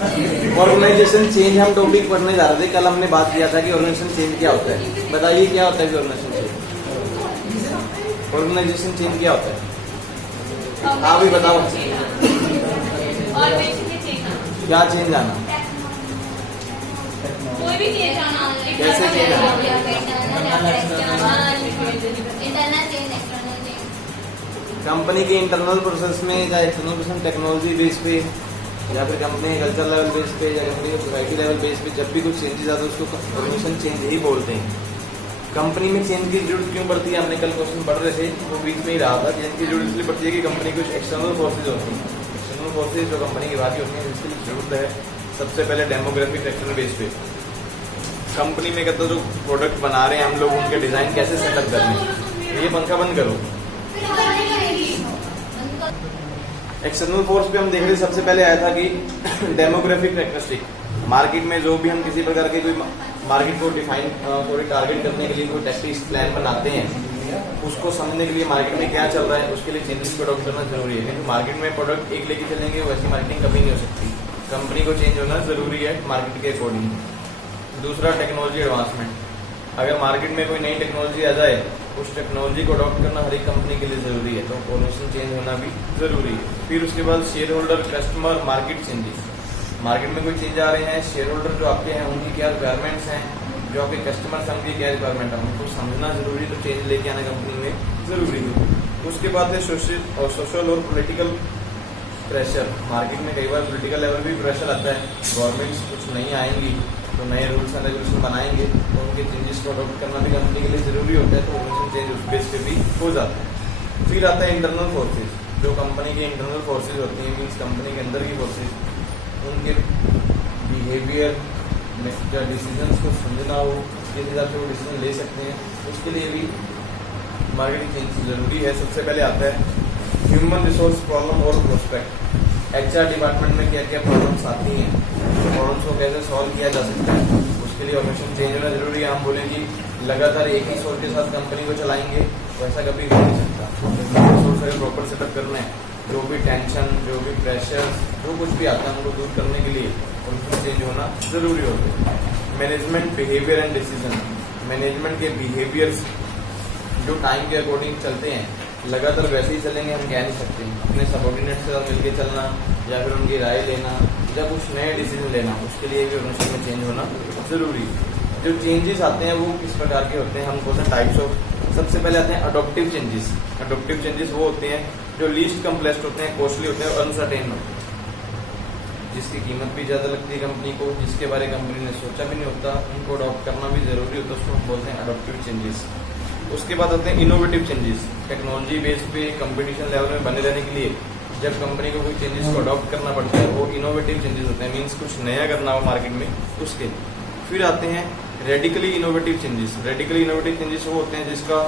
Organisation change हम topic पढ़ने जा रहे थे। कल हमने बात किया था कि ऑर्गेनाइजेशन चेंज क्या होता है। बताइए क्या होता है ऑर्गेनाइजेशन चेंज? ऑर्गेनाइजेशन चेंज क्या होता है? आप भी बताओ। क्या चेंज आना? कोई भी चेंज आना, कैसे चेंज आना? कंपनी के इंटरनल प्रोसेस में या एक्सटर्नल प्रोसेस टेक्नोलॉजी बेस पे या फिर कंपनी के कल्चर लेवल बेस पे या कंपनी के सोसाइटी लेवल बेस पे जब भी कुछ चेंजेस आते हैं उसको ऑर्गेनाइजेशन चेंज ही बोलते हैं। कंपनी में चेंज की जरूरत क्यों पड़ती है? हमने कल क्वेश्चन पढ़ रहे थे, वो बीच में ही रहा था। चेंज की जरूरत इसलिए पड़ती है कि कंपनी कुछ एक्सटर्नल फोर्सेज होती हैं। एक्सटर्नल फोर्सेज जो कंपनी की बाकी होती हैं जिसकी जरूरत है सबसे पहले डेमोग्राफिक फैक्टर बेस पे। कंपनी में कहते जो प्रोडक्ट बना रहे हैं हम लोग उनके डिजाइन कैसे सेटअप करने। ये पंखा बंद करो। एक्सटर्नल फोर्स पे हम देख रहे सबसे पहले आया था कि डेमोग्राफिक कैरेक्टरिस्टिक। मार्केट में जो भी हम किसी प्रकार के कोई मार्केट को डिफाइन थोड़ी टारगेट करने के लिए कोई टैक्टिक्स प्लान बनाते हैं, उसको समझने के लिए मार्केट में क्या चल रहा है उसके लिए चेंजेस को अडॉप्ट करना जरूरी है। क्योंकि मार्केट में प्रोडक्ट एक लेके चलेंगे वैसी मार्केटिंग कभी नहीं हो सकती। कंपनी को चेंज होना जरूरी है मार्केट के अकॉर्डिंग। दूसरा टेक्नोलॉजी एडवांसमेंट। अगर मार्केट में कोई नई टेक्नोलॉजी आ जाए उस टेक्नोलॉजी को अडॉप्ट करना हर एक कंपनी के लिए जरूरी है, तो ऑर्गेनाइजेशन चेंज होना भी जरूरी है। फिर उसके बाद share holder, customer, market changes. Market में कोई चेंज आ रहे हैं, शेयर होल्डर जो आपके हैं उनकी क्या रिक्वायरमेंट्स हैं, जो आपके कस्टमर्स हैं उनकी क्या रिक्वायरमेंट है, उनको समझना जरूरी है। तो चेंज लेके आना कंपनी में जरूरी है। उसके बाद है सोशल और पॉलिटिकल प्रेशर। मार्केट में कई बार पॉलिटिकल लेवल भी प्रेशर आता है। गवर्नमेंट्स कुछ नहीं आएंगी तो नए रूल्स एंड रेगुलेशन बनाएंगे तो उनके चेंजेस को अडॉप्ट करना भी कंपनी के लिए जरूरी होता है। तो ऑर्गेनाइजेशन चेंज उस बेस पे भी हो जाता है। फिर आता है इंटरनल फोर्सेज। जो कंपनी के इंटरनल फोर्सेज होती हैं मीन्स कंपनी के अंदर की फोर्सेज, उनके बिहेवियर या डिसीजंस को समझना हो, किस हिसाब से वो डिसीजन ले सकते हैं, उसके लिए भी मार्केटिंग चेंज जरूरी है। सबसे पहले आता है ह्यूमन रिसोर्स प्रॉब्लम और प्रोस्पेक्ट। HR डिपार्टमेंट में क्या क्या प्रॉब्लम्स आती हैं, प्रॉब्लम्स को कैसे सॉल्व किया जा सकता है, उसके लिए ऑर्गेनाइजेशन चेंज होना जरूरी है। हम बोले कि लगातार एक ही सोच के साथ कंपनी को चलाएंगे तो ऐसा कभी हो नहीं सकता। सोर्स अगर प्रॉपर सेटअप करना है, जो भी टेंशन, जो भी प्रेशर, जो कुछ भी आता है उनको दूर करने के लिए ऑर्गेनाइजेशन चेंज होना जरूरी होता है। Management behaviour and decision. Management के बिहेवियर्स जो टाइम के अकॉर्डिंग चलते हैं, लगातार वैसे ही चलेंगे हम कह नहीं सकते। अपने सबॉर्डिनेट के साथ मिलकर चलना या फिर उनकी राय लेना या कुछ नए डिसीजन लेना, उसके लिए भी ऑर्गेनाइजेशन में चेंज होना जरूरी है। जो चेंजेस आते हैं वो किस प्रकार के होते हैं, हम बोलते हैं टाइप्स ऑफ। सबसे पहले आते हैं अडॉप्टिव चेंजेस। अडॉप्टिव चेंजेस वो होते हैं जो लीस्ट कम्प्लेक्स होते हैं, कॉस्टली होते हैं और अनसर्टेन होते हैं, जिसकी कीमत भी ज्यादा लगती है कंपनी को, जिसके बारे में कंपनी ने सोचा भी नहीं होता, उनको अडॉप्ट करना भी जरूरी होता है, उसको हम बोलते हैं अडॉप्टिव चेंजेस। उसके बाद आते हैं इनोवेटिव चेंजेस। टेक्नोलॉजी बेस पे कंपटीशन लेवल में बने रहने के लिए जब कंपनी को कोई चेंजेस को अडॉप्ट करना पड़ता है वो इनोवेटिव चेंजेस होते हैं, मीन्स कुछ नया करना हो मार्केट में उसके। फिर आते हैं radically innovative changes. Radically innovative changes वो होते हैं जिसका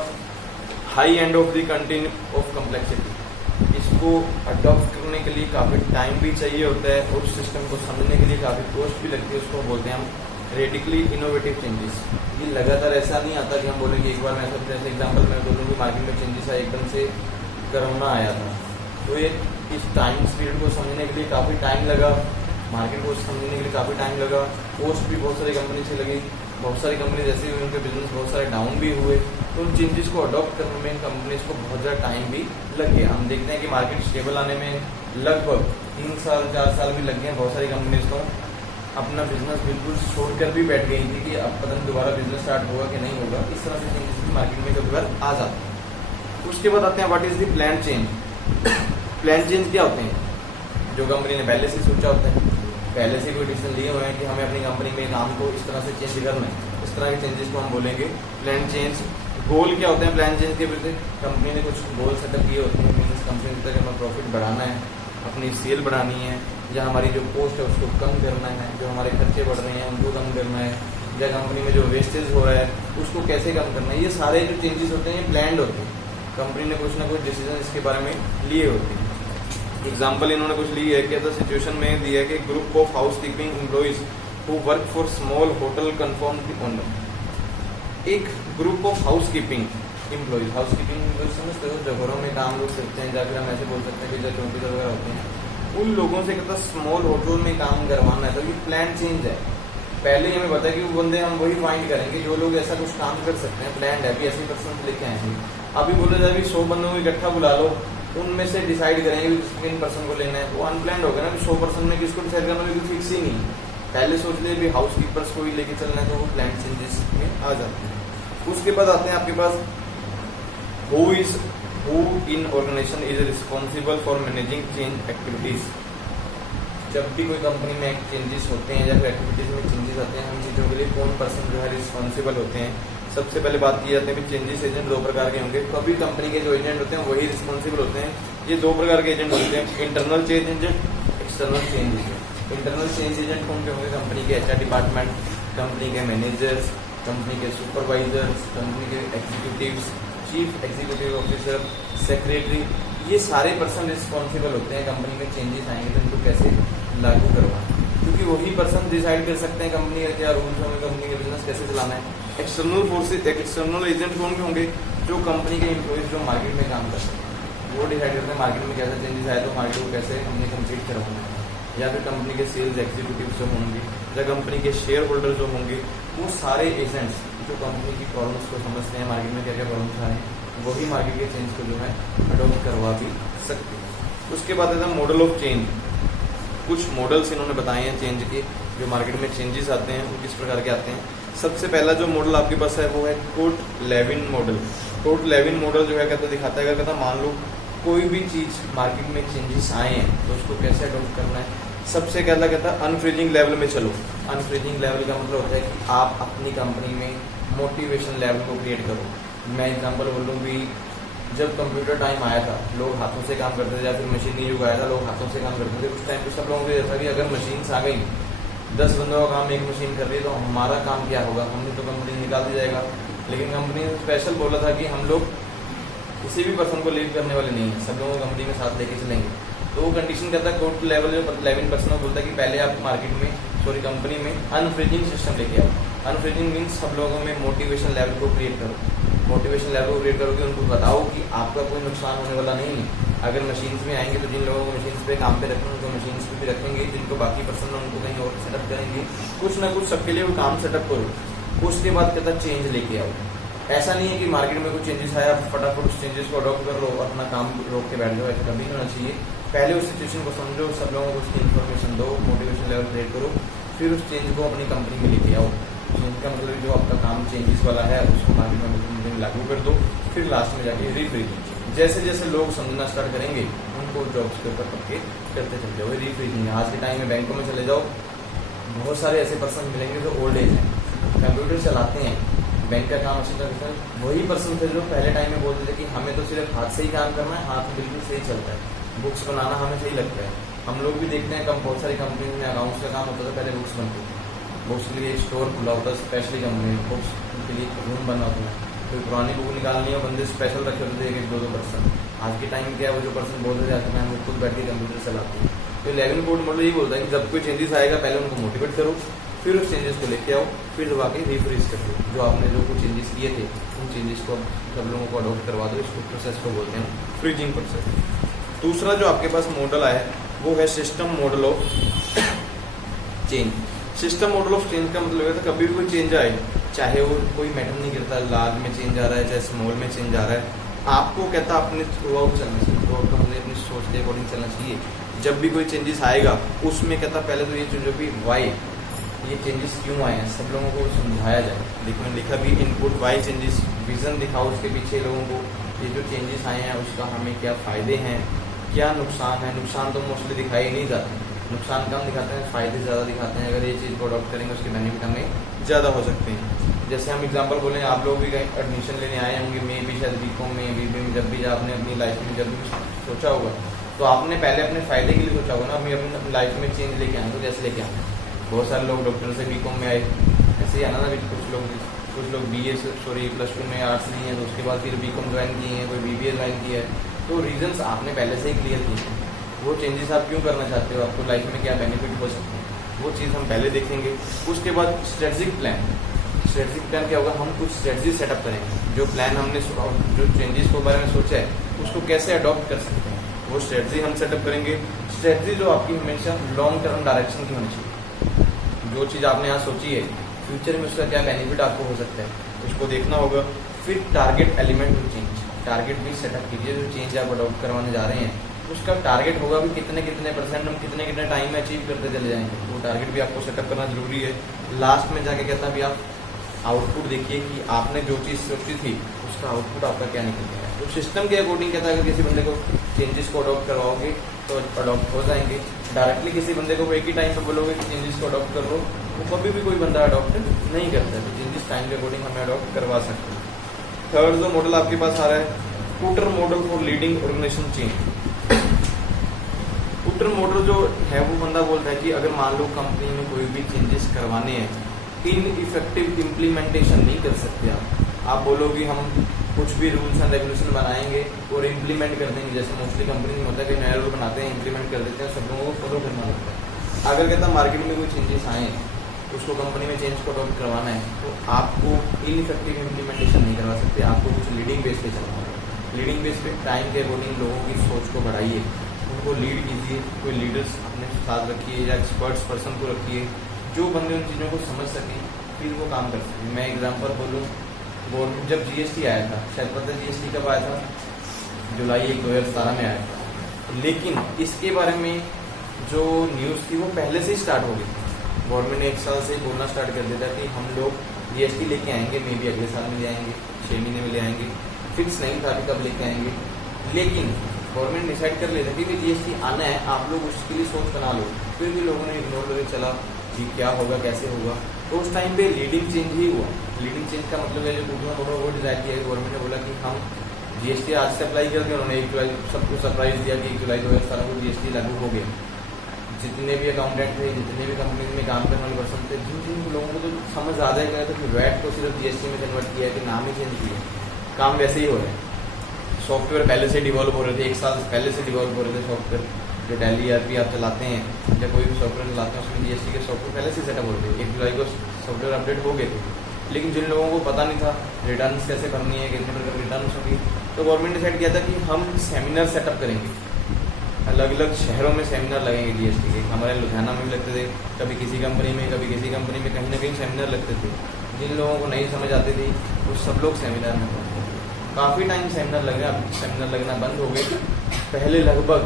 high end of the content of complexity. इसको अडॉप्ट करने के लिए काफी टाइम भी चाहिए होता है और सिस्टम को समझने के लिए काफी कॉस्ट भी लगती है, उसको बोलते हैं हम रेडिकली इनोवेटिव चेंजेस। ये लगातार ऐसा नहीं आता कि हम बोलेंगे एक बार में ऐसा। जैसे एग्जांपल मैं बोलूँ कि मार्केट में चेंजेस आए, एकदम से कोरोना आया था तो ये इस टाइम पीरियड को समझने के लिए काफ़ी टाइम लगा, मार्केट को समझने के लिए काफ़ी टाइम लगा, कॉस्ट भी बहुत सारी कंपनी से लगी। बहुत सारी कंपनी जैसे हुई उनके बिजनेस बहुत सारे डाउन भी हुए, तो उन चेंजेस को अडॉप्ट करने में कंपनीज को बहुत ज़्यादा टाइम भी लग गया। हम देखते हैं कि मार्केट स्टेबल आने में लगभग 3 साल 4 साल भी लग गए। बहुत सारी कंपनीज को अपना बिजनेस बिल्कुल छोड़कर भी बैठ गई थी कि अब पता नहीं दोबारा बिजनेस स्टार्ट होगा कि नहीं होगा। इस तरह से चेंजेस भी मार्केट में कभी बार आ जाते हैं। उसके बाद आते हैं what is the plan change. Plan change क्या होते हैं? जो कंपनी ने पहले से सोचा होता है, पहले से कोई डिसीजन लिए हुए हैं कि हमें अपनी कंपनी में काम को इस तरह से चेंज करना है, इस तरह के चेंजेस को हम बोलेंगे प्लान चेंज। गोल क्या होते हैं प्लान चेंज के पीछे? कंपनी ने कुछ गोल सेटअप किए होते हैं, मीन्स कंपनी तक हमें प्रॉफिट बढ़ाना है, अपनी सेल बढ़ानी है, या हमारी जो कॉस्ट है उसको कम करना है, जो हमारे खर्चे बढ़ रहे हैं उनको कम करना है, या कंपनी में जो वेस्टेज हो रहा है उसको कैसे कम करना है। ये सारे जो चेंजेस होते हैं ये प्लान्ड होते हैं। कंपनी ने कुछ ना कुछ डिसीजन इसके बारे में लिए होते हैं। एग्जाम्पल इन्होंने कुछ ली है कि अदर सिचुएशन में दिया है कि group of housekeeping employees who work for small hotel confirm the owner. एक group of housekeeping employees, housekeeping employees समझते हो, जो घरों में काम लोग करते हैं, या फिर हम ऐसे बोल सकते हैं कि जो चौकीदार वगैरह होते हैं, उन लोगों से कहता स्मॉल होटल में काम करवाना है, तो ये प्लान चेंज है। पहले ही हमें पता है कि वो बंदे हम वही फाइंड करेंगे जो लोग ऐसा कुछ काम कर सकते हैं, प्लान है, अभी ऐसे पर्सन लेके आएंगे। अभी बोला जाए अभी 100 बंदों को इकट्ठा बुला लो, उनमें से डिसाइड करेंगे कि किन पर्सन को लेना है, वो अनप्लान होगा ना। 100 पर्सन में किसको डिसाइड करना है, फिक्स ही नहीं। पहले सोच लिए भी हाउस कीपर्स को ही लेके चलना है, तो वो प्लान चेंजेस में आ जाते हैं। उसके बाद आते हैं आपके पास who in organization is responsible for managing change activities. जब भी कोई कंपनी में चेंजेस होते हैं या फिर एक्टिविटीज में चेंजेस आते हैं, हम चीज़ों के लिए कौन पर्सन जो है रिस्पॉन्सिबल होते हैं। सबसे पहले बात की जाती है कि चेंजेस एजेंट 2 प्रकार के होंगे। कभी कंपनी के जो एजेंट होते हैं वही रिस्पॉन्सिबल होते हैं। ये 2 प्रकार के एजेंट होते हैं, internal change agent, external change agent. Internal change agent कौन के होंगे, कंपनी के HR डिपार्टमेंट, कंपनी के मैनेजर्स, कंपनी के सुपरवाइजर्स, कंपनी के executives, chief executive officer, secretary, ये सारे पर्सन रिस्पॉन्सिबल होते हैं कंपनी में चेंजेस आएंगे तो उनको कैसे लागू करवाना, क्योंकि वही पर्सन डिसाइड कर सकते हैं कंपनी का क्या रूल्स होंगे, कंपनी का बिजनेस कैसे चलाना है। एक्सटर्नल फोर्सेज, एक्सटर्नल एजेंट कौन के होंगे, जो कंपनी के एम्प्लॉइज जो मार्केट में काम करते हैं वो डिसाइड करते हैं मार्केट में कैसे चेंजेस आए तो मार्केट को कैसे हमने कम्प्लीट करवाना है। या फिर कंपनी के सेल्स एग्जीक्यूटिव जो होंगे या कंपनी के शेयर होल्डर जो होंगे, वो सारे एजेंट्स जो कंपनी की प्रॉब्लम्स को समझते हैं, मार्केट में क्या क्या प्रॉब्लम्स आ रहे हैं, वही मार्केट के चेंज को जो है अडॉप्ट करवा भी सकते हैं। उसके बाद आता है मॉडल ऑफ चेंज। कुछ मॉडल्स इन्होंने बताए हैं चेंज के, जो मार्केट में चेंजेस आते हैं वो किस प्रकार के आते हैं। सबसे पहला जो मॉडल आपके पास है वो है कोट-लेविन मॉडल। कोट-लेविन मॉडल जो है कहता दिखाता है, कहता मान लो कोई भी चीज़ मार्केट में चेंजेस आए हैं तो उसको कैसे अडॉप्ट करना है। सबसे कहता अनफ्रीजिंग लेवल में चलो। अनफ्रीजिंग लेवल का मतलब होता है कि आप अपनी कंपनी में मोटिवेशन लेवल को क्रिएट करो। मैं एग्जांपल बोल दूँ भी, जब कंप्यूटर टाइम आया था लोग हाथों से काम करते थे, या फिर मशीनी युग आया था लोग हाथों से काम करते थे। उस टाइम पे सब लोगों को जैसा कि अगर मशीन्स आ गई, 10 बंदों का काम एक मशीन कर रही है तो हमारा काम क्या होगा, हमने तो कंपनी निकाल दी जाएगा। लेकिन कंपनी ने स्पेशल बोला था कि हम लोग किसी भी पर्सन को लीव करने वाले नहीं है, सब लोगों को कंपनी में साथ लेके चलेंगे। तो वो कंडीशन कहता है कोर्ट लेवल जो 11 पर्सन बोलता है कि पहले आप मार्केट में कंपनी में अनफ्रीजिंग सिस्टम लेके आओ। अनफ्रीजिंग मीन्स सब लोगों में मोटिवेशन लेवल को क्रिएट करो। मोटिवेशन लेवल को क्रिएट करोगे, उनको बताओ कि आपका कोई नुकसान होने वाला नहीं है। अगर मशीन्स में आएंगे तो जिन लोगों को मशीन्स पे काम पे रखना है उनको मशीन्स पे भी रखेंगे, जिनको बाकी पर्सन उनको कहीं और सेटअप करेंगे। कुछ ना कुछ सबके लिए वो काम सेटअप करो। उसके बाद कहता चेंज लेके आओ। ऐसा नहीं है कि मार्केट में कुछ चेंजेस आया फटाफट उस चेंजेस को अडॉप्ट कर लो और अपना काम रोक के बैठ जाओ, ऐसा कभी नहीं होना चाहिए। पहले उस सिचुएशन को समझो, सब लोगों को उसकी इन्फॉर्मेशन दो, मोटिवेशन लेवल क्रिएट करो, फिर उस चेंज को अपनी कंपनी में लेके आओ। चेंज का मतलब जो आपका काम चेंजेस वाला है उसको मार्केट में लागू कर दो, फिर लास्ट में जाके रीफ्रीजिंग। जैसे जैसे लोग समझना स्टार्ट करेंगे उनको जॉब्स के ऊपर पक्के करते चले जाओ। रीफ्रीजिंग आज के टाइम में बैंकों में चले जाओ, बहुत सारे ऐसे पर्सन मिलेंगे जो ओल्ड एज हैं, कंप्यूटर चलाते हैं, बैंक का काम अच्छी तरह करते हैं। वही पर्सन थे जो पहले टाइम में बोलते थे कि हमें तो सिर्फ हाथ से ही काम करना है, हाथ बिल्कुल सही चलता है, बुक्स बनाना हमें सही लगता है। हम लोग भी देखते हैं बहुत सारी कंपनी में अकाउंट्स का काम होता था, पहले बुक्स बनती थी, बुक्स के लिए स्टोर खुला होता है, स्पेशली कंपनी में बुक्स के लिए रूम बना होता है। कोई पुरानी बुक निकालनी हो, बंदे स्पेशल रखे होते थे 1-2 पर्सन। आज के टाइम में क्या है, वो जो पर्सन बोलते थे आज हम खुद बैठ के कंप्यूटर चलाते हैं। तो 11 कोड मॉडल यही बोलता है कि जब कोई चेंजेस आएगा पहले उनको मोटिवेट करो, फिर उस चेंजेस को लेके आओ, फिर दबा के रिफ्रेश कर दो। जो आपने जो कुछ चेंजेस किए थे उन चेंजेस को सब लोगों को अडॉप्ट करवा दो। इसको प्रोसेस को बोलते हैं फ्रीजिंग प्रोसेस। दूसरा जो आपके पास मॉडल आया है वो है system model of change. System model of change का मतलब है कभी भी कोई चेंज आए, चाहे वो कोई मैटर नहीं करता, लार्ज में चेंज आ रहा है चाहे स्मॉल में चेंज आ रहा है, आपको कहता अपने थ्रू आउट चलना चाहिए, थ्रू आउट का मतलब अपनी सोच के अकॉर्डिंग चलना चाहिए। जब भी कोई चेंजेस आएगा उसमें कहता पहले तो ये जो भी वाई, ये चेंजेस क्यों आए हैं सब लोगों को समझाया जाए। देखो लिखा भी इनपुट वाई चेंजेस, विजन दिखाओ उसके पीछे लोगों को, ये जो चेंजेस आए हैं उसका हमें क्या फ़ायदे हैं, क्या नुकसान है। नुकसान तो मोस्टली दिखाए नहीं जाते, नुकसान कम दिखाते हैं, फ़ायदे ज़्यादा दिखाते हैं। अगर ये चीज़ को अडॉप्ट करेंगे उसके बेनिफिट हमें ज़्यादा हो सकते हैं। जैसे हम एग्जांपल बोलें, आप लोग भी कहीं एडमिशन लेने आए होंगे, मैं भी शायद बीकॉम में बीबीए में, जब भी आपने अपनी लाइफ में जब भी सोचा होगा तो आपने पहले अपने फ़ायदे के लिए सोचा होगा ना, अपनी लाइफ में चेंज लेके आएंगे। तो जैसे लेके आए बहुत सारे लोग डॉक्टर से बीकॉम में आए, ऐसे ही आना ना, कुछ लोग बीए +2 में आर्ट्स लिए हैं तो उसके बाद फिर बीकॉम ज्वाइन किए हैं, कोई बीबीए ज्वाइन किया है। तो रीजंस आपने पहले से ही क्लियर किए हैं, वो चेंजेस आप क्यों करना चाहते हो, आपको लाइफ में क्या बेनिफिट हो सकते हैं, वो चीज़ हम पहले देखेंगे। उसके बाद स्ट्रेटजिक प्लान। स्ट्रेटजिक प्लान क्या होगा, हम कुछ स्ट्रेटजी सेटअप करेंगे, जो प्लान हमने जो चेंजेस के बारे में सोचा है उसको कैसे अडॉप्ट कर सकते हैं वो स्ट्रेटजी हम सेटअप करेंगे। स्ट्रेटजी जो आपकी हमेशा लॉन्ग टर्म डायरेक्शन की होनी चाहिए। जो चीज़ आपने यहाँ सोची है फ्यूचर में उसका क्या बेनिफिट आपको हो सकता है उसको देखना होगा। फिर target element to change, target भी सेटअप कीजिए। जो चेंज आप अडॉप्ट करवाने जा रहे हैं उसका टारगेट होगा भी कितने परसेंट हम कितने टाइम में अचीव करते चले जाएंगे। वो टारगेट भी आपको सेटअप करना जरूरी है। लास्ट में जाके कहता है भी आप आउटपुट देखिए कि आपने जो चीज़ सोची थी उसका आउटपुट आपका क्या निकल गया है। तो सिस्टम के अकॉर्डिंग कहता है अगर किसी बंदे को चेंजेस को अडॉप्ट करवाओगे तो अडॉप्ट हो जाएंगे। डायरेक्टली किसी बंदे को एक ही टाइम पर बोलोगे कि चेंजेस को अडॉप्ट कर लो तो कभी भी कोई बंदा अडॉप्ट नहीं करता है। तो चेंजेस टाइम के अकॉर्डिंग हमें अडॉप्ट करवा सकते हैं। थर्ड जो मॉडल आपके पास आ रहा है tutor model for leading organization change. Tutor model जो है वो बंदा बोलता है कि अगर मान लो कंपनी में कोई भी चेंजेस करवाने हैं इनइफेक्टिव इम्प्लीमेंटेशन नहीं कर सकते आप बोलोगे हम कुछ भी रूल्स एंड रेगुलेशन बनाएंगे और इम्प्लीमेंट कर देंगे। जैसे मोस्टली कंपनी में होता है कि नया रूल बनाते हैं इम्प्लीमेंट कर देते हैं, सब लोगों को फॉलो करना होता है। अगर कहता मार्केट में कोई चेंजेस आए उसको कंपनी में चेंज को अडॉप्ट करवाना है तो आपको इनइफेक्टिव इम्प्लीमेंटेशन नहीं करवा सकते। आपको कुछ लीडिंग बेस पे चलना होगा। लीडिंग बेस पे टाइम के अकॉर्डिंग लोगों की सोच को बढ़ाइए, उनको लीड कीजिए। कोई लीडर्स अपने साथ रखिए या एक्सपर्ट्स पर्सन को रखिए जो बंदे उन चीज़ों को समझ सकें फिर वो काम कर सकें। मैं एग्जांपल बोलूँ, गवर्नमेंट जब जीएसटी आया था, शायद पता है जीएसटी कब आया था, जुलाई 1 2017 में आया था। लेकिन इसके बारे में जो न्यूज़ थी वो पहले से ही स्टार्ट हो गई। गवर्नमेंट ने 1 साल से बोलना स्टार्ट कर दिया था कि हम लोग जीएसटी लेके आएंगे, मे बी अगले साल में ले आएंगे, 6 महीने में ले आएंगे। फिक्स नहीं था कि कब लेके आएंगे, लेकिन गवर्नमेंट डिसाइड कर लेता कि जीएसटी आना है, आप लोग उसके लिए सोच बना लो। फिर भी लोगों ने इग्नोर करके चला कि क्या होगा कैसे होगा। तो उस टाइम पे लीडिंग चेंज ही हुआ। लीडिंग चेंज का मतलब है जो दूसरा मोटर वो डिसाइड किया। गवर्नमेंट ने बोला कि हम जीएसटी आज से अप्लाई करके उन्होंने 1 जुलाई सबको सरप्राइज दिया कि 1 जुलाई 2017 को जीएसटी लागू हो गया। जितने भी अकाउंटेंट थे, जितने भी कंपनी में काम करने वाले पर्सन थे, जिन लोगों को तो समझ आ जाएगा तो कि वैट को सिर्फ जीएसटी में कन्वर्ट किया है कि नाम ही चेंज किया, काम वैसे ही हो रहा है। सॉफ्टवेयर पहले से डिवेलप हो रहे थे, 1 साल पहले से डिवेलप हो रहे थे सॉफ्टवेयर। जो टैली ERP आप चलाते हैं या कोई भी सॉफ्टवेयर चलाते हैं उसमें जीएसटी के सॉफ्टवेयर पहले से सेटअप हो रहे थे। 1 जुलाई को सॉफ्टवेयर अपडेट हो गए थे। लेकिन जिन लोगों को पता नहीं था रिटर्न कैसे भरनी है, कितने प्रकार की रिटर्न होगी, तो गवर्नमेंट ने डिसाइड किया था कि हम सेमिनार सेटअप करेंगे। अलग अलग शहरों में सेमिनार लगेंगे जीएसटी के। हमारे लुधियाना में भी लगते थे, कभी किसी कंपनी में, कभी किसी कंपनी में, कहीं ना कहीं सेमिनार लगते थे। जिन लोगों को नहीं समझ आती थी वो सब लोग सेमिनार में पढ़ते थे। काफ़ी टाइम सेमिनार लगे, अब सेमिनार लगना बंद हो गए। पहले लगभग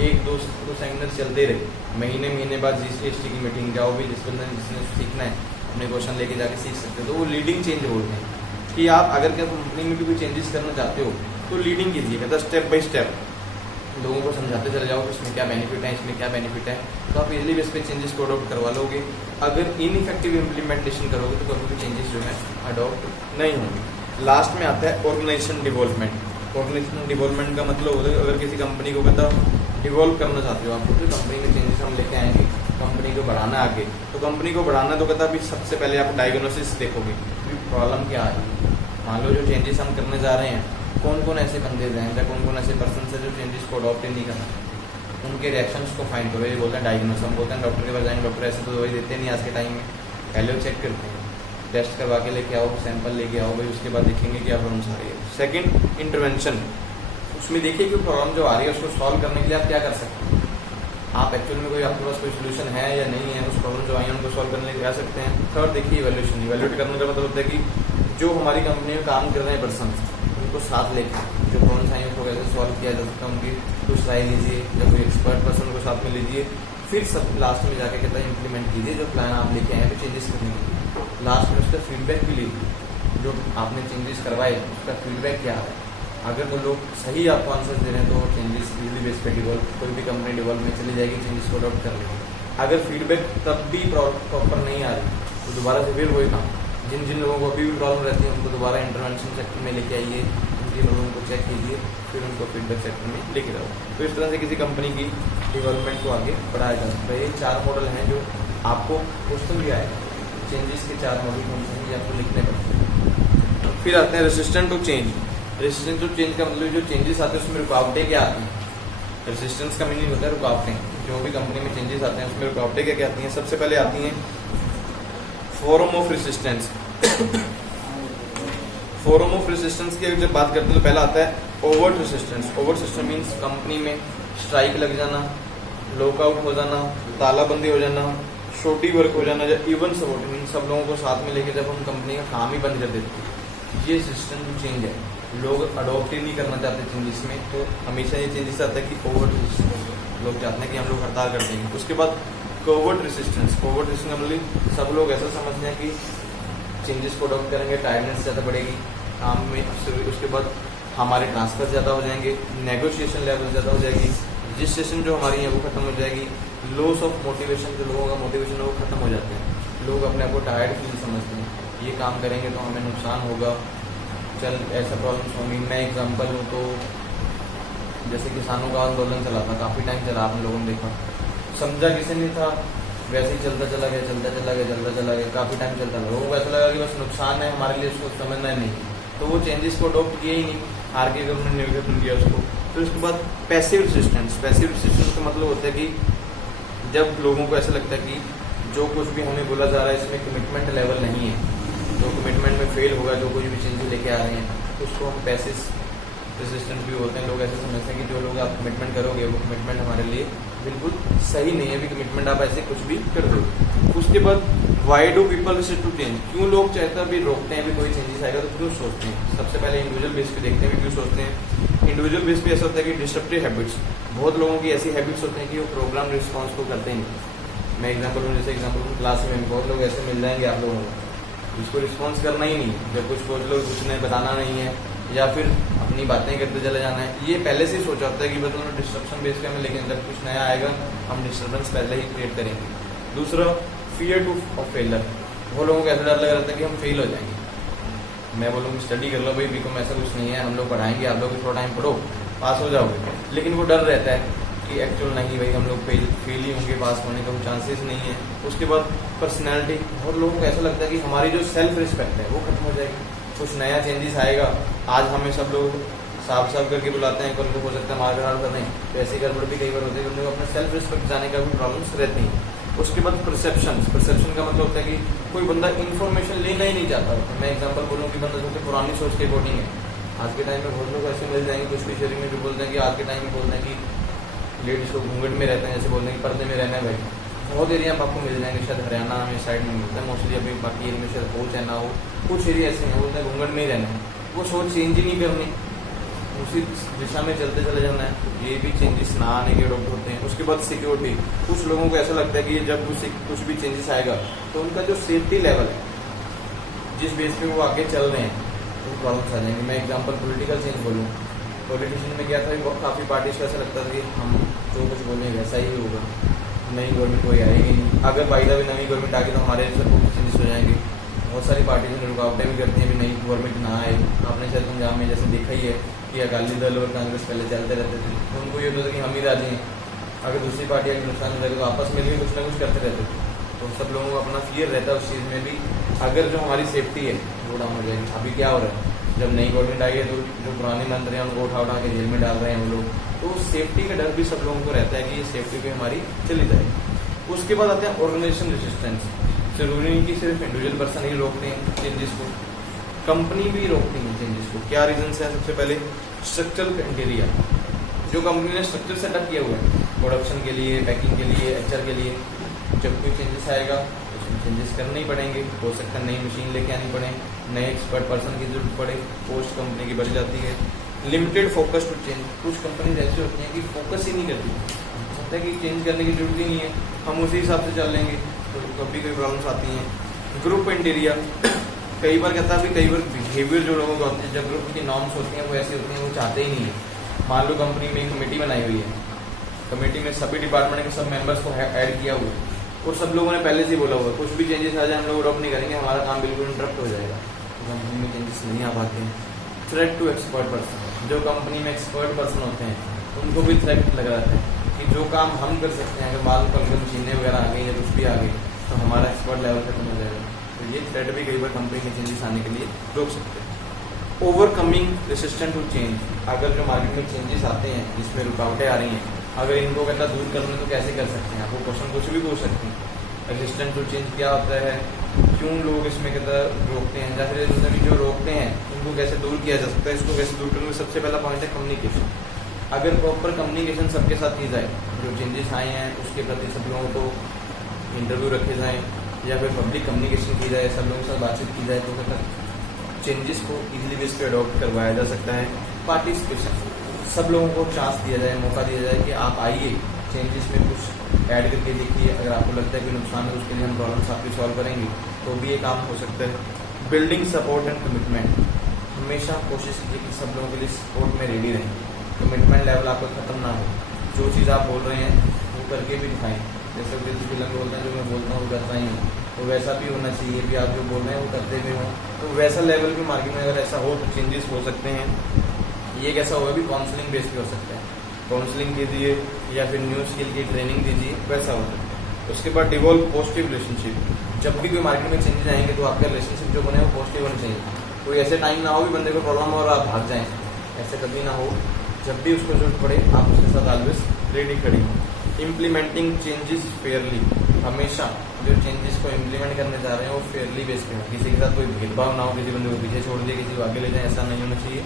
1-2 सेमिनार चलते रहे। महीने बाद जीएसटी की मीटिंग जाओ भी, जिस बंदे जिसने सीखना है अपने क्वेश्चन लेके जाके सीख सकते हो। तो वो लीडिंग चेंज बोलते हैं कि आप अगर क्या कंपनी में भी कोई चेंजेस करना चाहते हो तो लीडिंग कीजिए, मतलब स्टेप बाय स्टेप लोगों को समझाते चले जाओ कि इसमें क्या बेनिफिट है, इसमें क्या बेनिफिट है, तो आप इजली बेस पे चेंजेस को अडॉप्ट करवा लोगे। अगर इनइफेक्टिव इम्प्लीमेंटेशन करोगे तो कभी भी चेंजेस जो है अडॉप्ट नहीं होंगे। लास्ट में आता है ऑर्गेनाइजेशन डेवलपमेंट। ऑर्गेनाइजेशन डेवलपमेंट का मतलब होता है अगर किसी कंपनी को कहता डिवॉल्व करना चाहते हो आपको, तो कंपनी में चेंजेस हम लेके आएंगे, कंपनी को बढ़ाना आगे। तो कंपनी को बढ़ाना तो कहता अभी सबसे पहले आप डायग्नोसिस देखोगे कि प्रॉब्लम क्या है। मान लो जो चेंजेस हम करने जा रहे हैं, कौन कौन ऐसे बंदे हैं या कौन कौन ऐसे पर्सन है जो चेंजेस को अडॉप्ट नहीं करना, उनके रिएक्शंस को फाइंड करो। ये बोलते हैं डायग्नोसिस, हम बोलते हैं डॉक्टर के पास जाएंगे, डॉक्टर ऐसे तो दवाई देते नहीं आज के टाइम में, पहले वो चेक करते हैं, टेस्ट करवा के लेके आओ, सैंपल लेके आओ भाई, उसके बाद देखेंगे क्या प्रॉब्लम्स आ रही है। सेकंड इंटरवेंशन, उसमें देखिए कि प्रॉब्लम जो आ रही है उसको सॉल्व करने के लिए आप क्या कर सकते हैं। आप एक्चुअल में कोई आपके पास कोई सोल्यूशन है या नहीं है, उस प्रॉब्लम जो आई है उनको सॉल्व करने के लिए आ सकते हैं। थर्ड देखिए इवैल्यूएशन। इवैल्यूएट करने का मतलब होता है कि जो हमारी कंपनी में काम कर रहे हैं पर्सन उनको साथ लेकर जो प्रॉब्लम्स आई उनको कैसे सॉल्व किया जा सकता है, उनकी कुछ राय लीजिए या कोई एक्सपर्ट पर्सन को साथ में लीजिए। फिर सब लास्ट में जाके कहता है इम्प्लीमेंट कीजिए जो प्लान आप लेके आए हैं चेंजेस करने के लिए। लास्ट में उसका फीडबैक भी लीजिए, जो आपने चेंजेस करवाए उसका फीडबैक क्या है। अगर वो लोग सही आपको आंसर दे रहे हैं तो चेंजेस इजली बेस पे डिवॉल्व, कोई भी कंपनी डिवॉल्व में चली जाएगी, चेंजेस को अडॉप्ट कर लेगी। अगर फीडबैक तब भी प्रॉपर नहीं आ रही तो दोबारा से फिर वही काम, जिन जिन लोगों को अभी भी प्रॉब्लम रहती है उनको दोबारा इंटरवेंशन सेक्टर में लेके आइए, उनके लोगों को चेक कीजिए, फिर उनको फीडबैक सेक्टर में लेके जाओ। तो इस तरह से किसी कंपनी की डेवलपमेंट को आगे बढ़ाया जा सकता है। ये 4 मॉडल हैं जो आपको क्वेश्चन भी आएगा, चेंजेस के 4 मॉडल कौन से हैं ये आपको लिखने पड़ते हैं। फिर आते हैं resistant to change. Resistance to change का मतलब जो चेंजेस आते हैं उसमें रुकावटें क्या आती हैं। रेसिस्टेंस का मीनिंग होता है रुकावटें। जो भी कंपनी में चेंजेस आते हैं उसमें रुकावटें क्या क्या आती हैं। सबसे पहले आती हैं form of resistance. Form of resistance की जब बात करते हैं तो पहला आता है overt resistance. Overt resistance means company में स्ट्राइक लग जाना, लॉकआउट हो जाना, तालाबंदी हो जाना, छोटी वर्क हो जाना, या इवन सपोर्ट मीन सब लोगों को साथ में लेके जब हम कंपनी का काम ही बंद कर देते हैं। ये सिस्टम जो चेंज है, लोग अडोप्ट ही नहीं करना चाहते चेंजेस में, तो हमेशा ये चेंजेस आता है कि ओवर्ट रेसिस्टेंस, लोग चाहते हैं कि हम लोग हड़ताल कर देंगे। उसके बाद कोवर्ट रेसिस्टेंस। कोवर्ट रेसिस्टेंस मतलब सब लोग ऐसा समझते हैं कि चेंजेस को अडोप्ट करेंगे, टायर्डनेस ज़्यादा बढ़ेगी काम में, उसके बाद हमारे ट्रांसफर ज़्यादा हो जाएंगे, नेगोशिएशन लेवल ज़्यादा हो जाएगी, रजिस्ट्रेशन जो हमारी है वो खत्म हो जाएगी, लॉस ऑफ मोटिवेशन, जो लोगों का मोटिवेशन है वो खत्म हो जाते हैं, लोग अपने आप को टायर्ड फील समझते हैं, ये काम करेंगे तो हमें नुकसान होगा, चल ऐसा प्रॉब्लम होंगी। मैं एग्जांपल हूँ तो जैसे किसानों का आंदोलन चला था, काफ़ी टाइम चला, आप लोगों ने देखा, समझा किसी नहीं था, वैसे ही चलता चला गया, काफ़ी टाइम चलता रहा, लोगों को ऐसा लगा कि बस नुकसान है हमारे लिए, उसको समझना नहीं, तो वो चेंजेस को अडोप्ट किए ही नहीं, आर के गवर्नमेंट ने निवेदन किया उसको। फिर उसके बाद पैसिव रेसिस्टेंस। पैसिव रेसिस्टेंस का मतलब होता है कि जब लोगों को ऐसा लगता है कि जो कुछ भी हमें बोला जा रहा है इसमें कमिटमेंट लेवल नहीं है, जो कमिटमेंट में फेल होगा, जो कुछ भी चेंजेस लेके आ रहे हैं, उसको हम पैसिव रेसिस्टेंस भी होते हैं। लोग ऐसे समझते हैं कि जो लोग आप कमिटमेंट करोगे वो कमिटमेंट हमारे लिए बिल्कुल सही नहीं है, अभी कमिटमेंट आप ऐसे कुछ भी कर दो। उसके बाद why do people resist to change. क्यों लोग चाहते हैं, अभी रोकते हैं, अभी कोई चेंजेस आएगा तो क्यों सोचते हैं। सबसे पहले इंडिविजुअल बेस पे देखते हैं क्यों सोचते हैं। इंडिविजुअल बेस पे ऐसा होता है कि डिस्ट्रप्टिव हैबिट्स, बहुत लोगों की ऐसी हैबिट्स होते हैं कि वो प्रोग्राम रिस्पॉन्स को करते नहीं। मैं एग्जाम्पल हूँ, जैसे एग्जाम्पल क्लास में बहुत लोग ऐसे मिल जाएंगे आप लोगों को, जिसको रिस्पॉन्स करना ही नहीं, जब कुछ सोच लो कुछ नहीं बताना नहीं है, या फिर अपनी बातें करते चले जाना है। ये पहले से ही सोचा होता है कि बस उन्होंने डिस्ट्रप्शन बेस पे हमें, लेकिन जब कुछ नया आएगा हम डिस्टर्बेंस पहले ही क्रिएट करेंगे। दूसरा फियर टू ऑफ फेलर। वो लोगों को ऐसा डर लगा रहता है कि हम फेल हो जाएंगे। मैं बोलूँगी स्टडी कर लो भाई, बीकॉम ऐसा कुछ नहीं है, हम लोग पढ़ाएंगे, आप लोग थोड़ा टाइम पढ़ो, पास हो जाओगे, लेकिन वो डर रहता है कि एक्चुअल नहीं भाई, हम लोग फेल ही होंगे, पास होने का कोई चांसेस नहीं है। उसके बाद पर्सनैलिटी। बहुत लोगों को ऐसा लगता है कि हमारी जो सेल्फ रिस्पेक्ट है वो खत्म हो जाएगी, कुछ नया चेंजेस आएगा, आज हमें सब लोग साफ करके बुलाते हैं, कल को हो सकता है मार धाड़ कर दें, तो ऐसी गड़बड़ भी कई बार होती है, बंदे को अपने सेल्फ रिस्पेक्ट जाने का भी प्रॉब्लम्स रहती हैं। उसके बाद परसेप्शन का मतलब होता है कि कोई बंदा इन्फॉर्मेशन लेना ही नहीं चाहता होता। मैं एग्जांपल बोलूँ कि बंदा सबसे पुरानी सोच के अकॉर्डिंग है। आज के टाइम में बहुत लोग ऐसे मिल जाएंगे, कुछ भी शरीर में जो बोलते हैं कि आज के टाइम में बोलते हैं कि लेडीज़ को घूंघट में रहते हैं, जैसे बोलते हैं कि पर्दे में रहना है भाई। बहुत एरिया में आपको मिल जाएंगे, शायद हरियाणा में साइड में मिलता है मोस्टली, अभी बाकी एरिया में शायद हो चाहे ना हो, कुछ एरिया ऐसे हैं बोलते हैं घूंघट में ही रहना है, वो सोच चेंज ही नहीं करनी, उसी दिशा में चलते चले जाना है। ये भी चेंजेस ना आने के डॉक्टर होते हैं। उसके बाद सिक्योरिटी। कुछ लोगों को ऐसा लगता है कि जब कुछ भी चेंजेस आएगा तो उनका जो सेफ्टी लेवल है, जिस बेस पे वो आगे चल रहे हैं, वो प्रॉब्लम्स आ जाएंगे। मैं एग्जांपल पॉलिटिकल चेंज बोलूँ, पॉलिटिशियन में क्या था, काफ़ी पार्टीज को ऐसा लगता था कि हम जो कुछ बोलें वैसा ही होगा, नई गवर्नमेंट कोई आएगी नहीं, अगर बाई द वे नई गवर्नमेंट आ गई तो हमारे सब कुछ चेंजेस हो जाएंगे। बहुत सारी पार्टीज ने रुकावटें भी करती हैं भी नई गवर्नमेंट ना आए। आपने शायद पंजाब में जैसे देखा ही है कि अकाली दल और कांग्रेस पहले चलते रहते थे, तो उनको ये होता था कि हम ही राजी हैं, अगर दूसरी पार्टी आगे नुकसान हो जाएगा तो आपस में भी कुछ ना कुछ करते रहते थे। तो सब लोगों को अपना फियर रहता है उस चीज़ में भी, अगर जो हमारी सेफ्टी है वो डाउन हो जाएगी। अभी क्या हो रहा है, जब नई गवर्नमेंट आई है तो जो पुराने मंत्री हैं उनको उठा के जेल में डाल रहे हैं वो लोग, तो सेफ्टी का डर भी सब लोगों को रहता है कि ये सेफ्टी भी हमारी चली जाएगी। उसके बाद आते हैं ऑर्गेनाइजेशन रेजिस्टेंस। जरूरी नहीं कि सिर्फ इंडिविजुअल पर्सन ही रोकते हैं चेंजेस को, कंपनी भी रोकती है चेंजेस को। क्या रीजन है, सबसे पहले स्ट्रक्चरल क्राइटेरिया। जो कंपनी ने स्ट्रक्चर सेटअप किया हुआ है प्रोडक्शन के लिए, पैकिंग के लिए, एचआर के लिए, जब कोई चेंजेस आएगा उसमें चेंजेस करने ही पड़ेंगे। हो सकता है नई मशीन लेके आनी पड़े, नए एक्सपर्ट पर्सन की जरूरत पड़े, पोस्ट कंपनी की बढ़ जाती है। Limited focus to change. कुछ कंपनीज ऐसी होती हैं कि फोकस ही नहीं करती, होता है कि चेंज करने की जरूरत ही नहीं है, हम उसी हिसाब से चल लेंगे, तो कभी कोई प्रॉब्लम्स आती हैं। Group interior. कई बार कहता है, कई बार बिहेवियर जो लोगों का होते हैं, जब ग्रुप की नॉर्म्स होती हैं वो ऐसी होती हैं वो चाहते ही नहीं है। मान लो कंपनी में एक कमेटी बनाई हुई है, कमेटी में सभी डिपार्टमेंट के सब मेंबर्स को ऐड किया हुआ है और सब लोगों ने पहले से ही बोला हुआ है कुछ भी चेंजेस आ जाए हम लोग अडॉप्ट नहीं करेंगे, हमारा काम बिल्कुल इंटरप्ट हो जाएगा, तो कंपनी में चेंजेस नहीं आ पाते हैं। Threat to expert person. जो कंपनी में एक्सपर्ट पर्सन होते हैं उनको भी थ्रेट लगा रहता है कि जो काम हम कर सकते हैं, अगर मान लो कल मशीनें वगैरह आ गई या कुछ भी आ गई तो हमारा एक्सपर्ट लेवल खत्म हो जाएगा। तो ये थ्रेट भी कई बार कंपनी में चेंजेस आने के लिए रोक सकते हैं। Overcoming resistant to change. अगर जो मार्केट में चेंजेस आते हैं जिसमें रुकावटें आ रही हैं, अगर इनको कहता दूर करना तो कैसे कर सकते हैं, आप वो क्वेश्चन कुछ भी पूछ सकते हैं। रेसिस्टेंट टू चेंज क्या होता है, क्यों लोग इसमें कहता रोकते हैं, या फिर जो रोकते हैं उनको कैसे दूर किया जा सकता है। इसको कैसे दूर करने में सबसे पहला पॉइंट है कम्युनिकेशन। अगर प्रॉपर कम्युनिकेशन सबके साथ की जाए, जो चेंजेस आए हैं उसके प्रति सब लोगों को इंटरव्यू रखे जाएँ या फिर पब्लिक कम्युनिकेशन की जाए, सब लोगों के साथ बातचीत की जाए, तो कहता चेंजेस को इजीली बेस पे अडॉप्ट करवाया जा सकता है। पार्टिसिपेशन, सब लोगों को चांस दिया जाए, मौका दिया जाए कि आप आइए चेंजेस में कुछ ऐड करके देखिए, अगर आपको लगता है कि नुकसान है उसके लिए हम प्रॉब्लम्स आपकी सॉल्व करेंगे, तो भी एक काम हो सकता है। बिल्डिंग सपोर्ट एंड कमिटमेंट, हमेशा कोशिश कीजिए कि सब लोगों के लिए सपोर्ट में रेडी रहें, कमिटमेंट लेवल आपका खत्म ना हो, जो चीज़ आप बोल रहे हैं वो करके भी दिखाएं। जैसे फिल्म बोलते हैं जो मैं बोलता हूँ करता ही हूँ, तो वैसा भी होना चाहिए कि आप जो बोल रहे हैं वो करते भी हों। तो वैसा लेवल भी मार्केट में अगर ऐसा हो तो चेंजेस हो सकते हैं। ये कैसा होगा भी काउंसलिंग बेस पे हो सकता है, काउंसलिंग कीजिए या फिर न्यू स्किल की ट्रेनिंग दीजिए, वैसा हो सकता है। उसके बाद डिवॉल्व पॉजिटिव रिलेशनशिप, जब भी कोई मार्केट में चेंजेस आएंगे तो आपका रिलेशनशिप जो बने वो पॉजिटिव होना चाहिए। कोई ऐसे टाइम ना हो भी बंदे को प्रॉब्लम हो और आप भाग जाएँ, ऐसे कभी ना हो। जब भी उसको जरूरत पड़े आप उसके साथ ऑलवेज रेडी खड़ी हो। इम्प्लीमेंटिंग चेंजेस फेयरली, हमेशा जो चेंजेस को इम्प्लीमेंट करने जा रहे हैं वो फेयरली बेस पे हो, किसी के साथ कोई भेदभाव ना हो, किसी बंदे को पीछे छोड़ दिए किसी को आगे ले जाए, ऐसा नहीं होना चाहिए।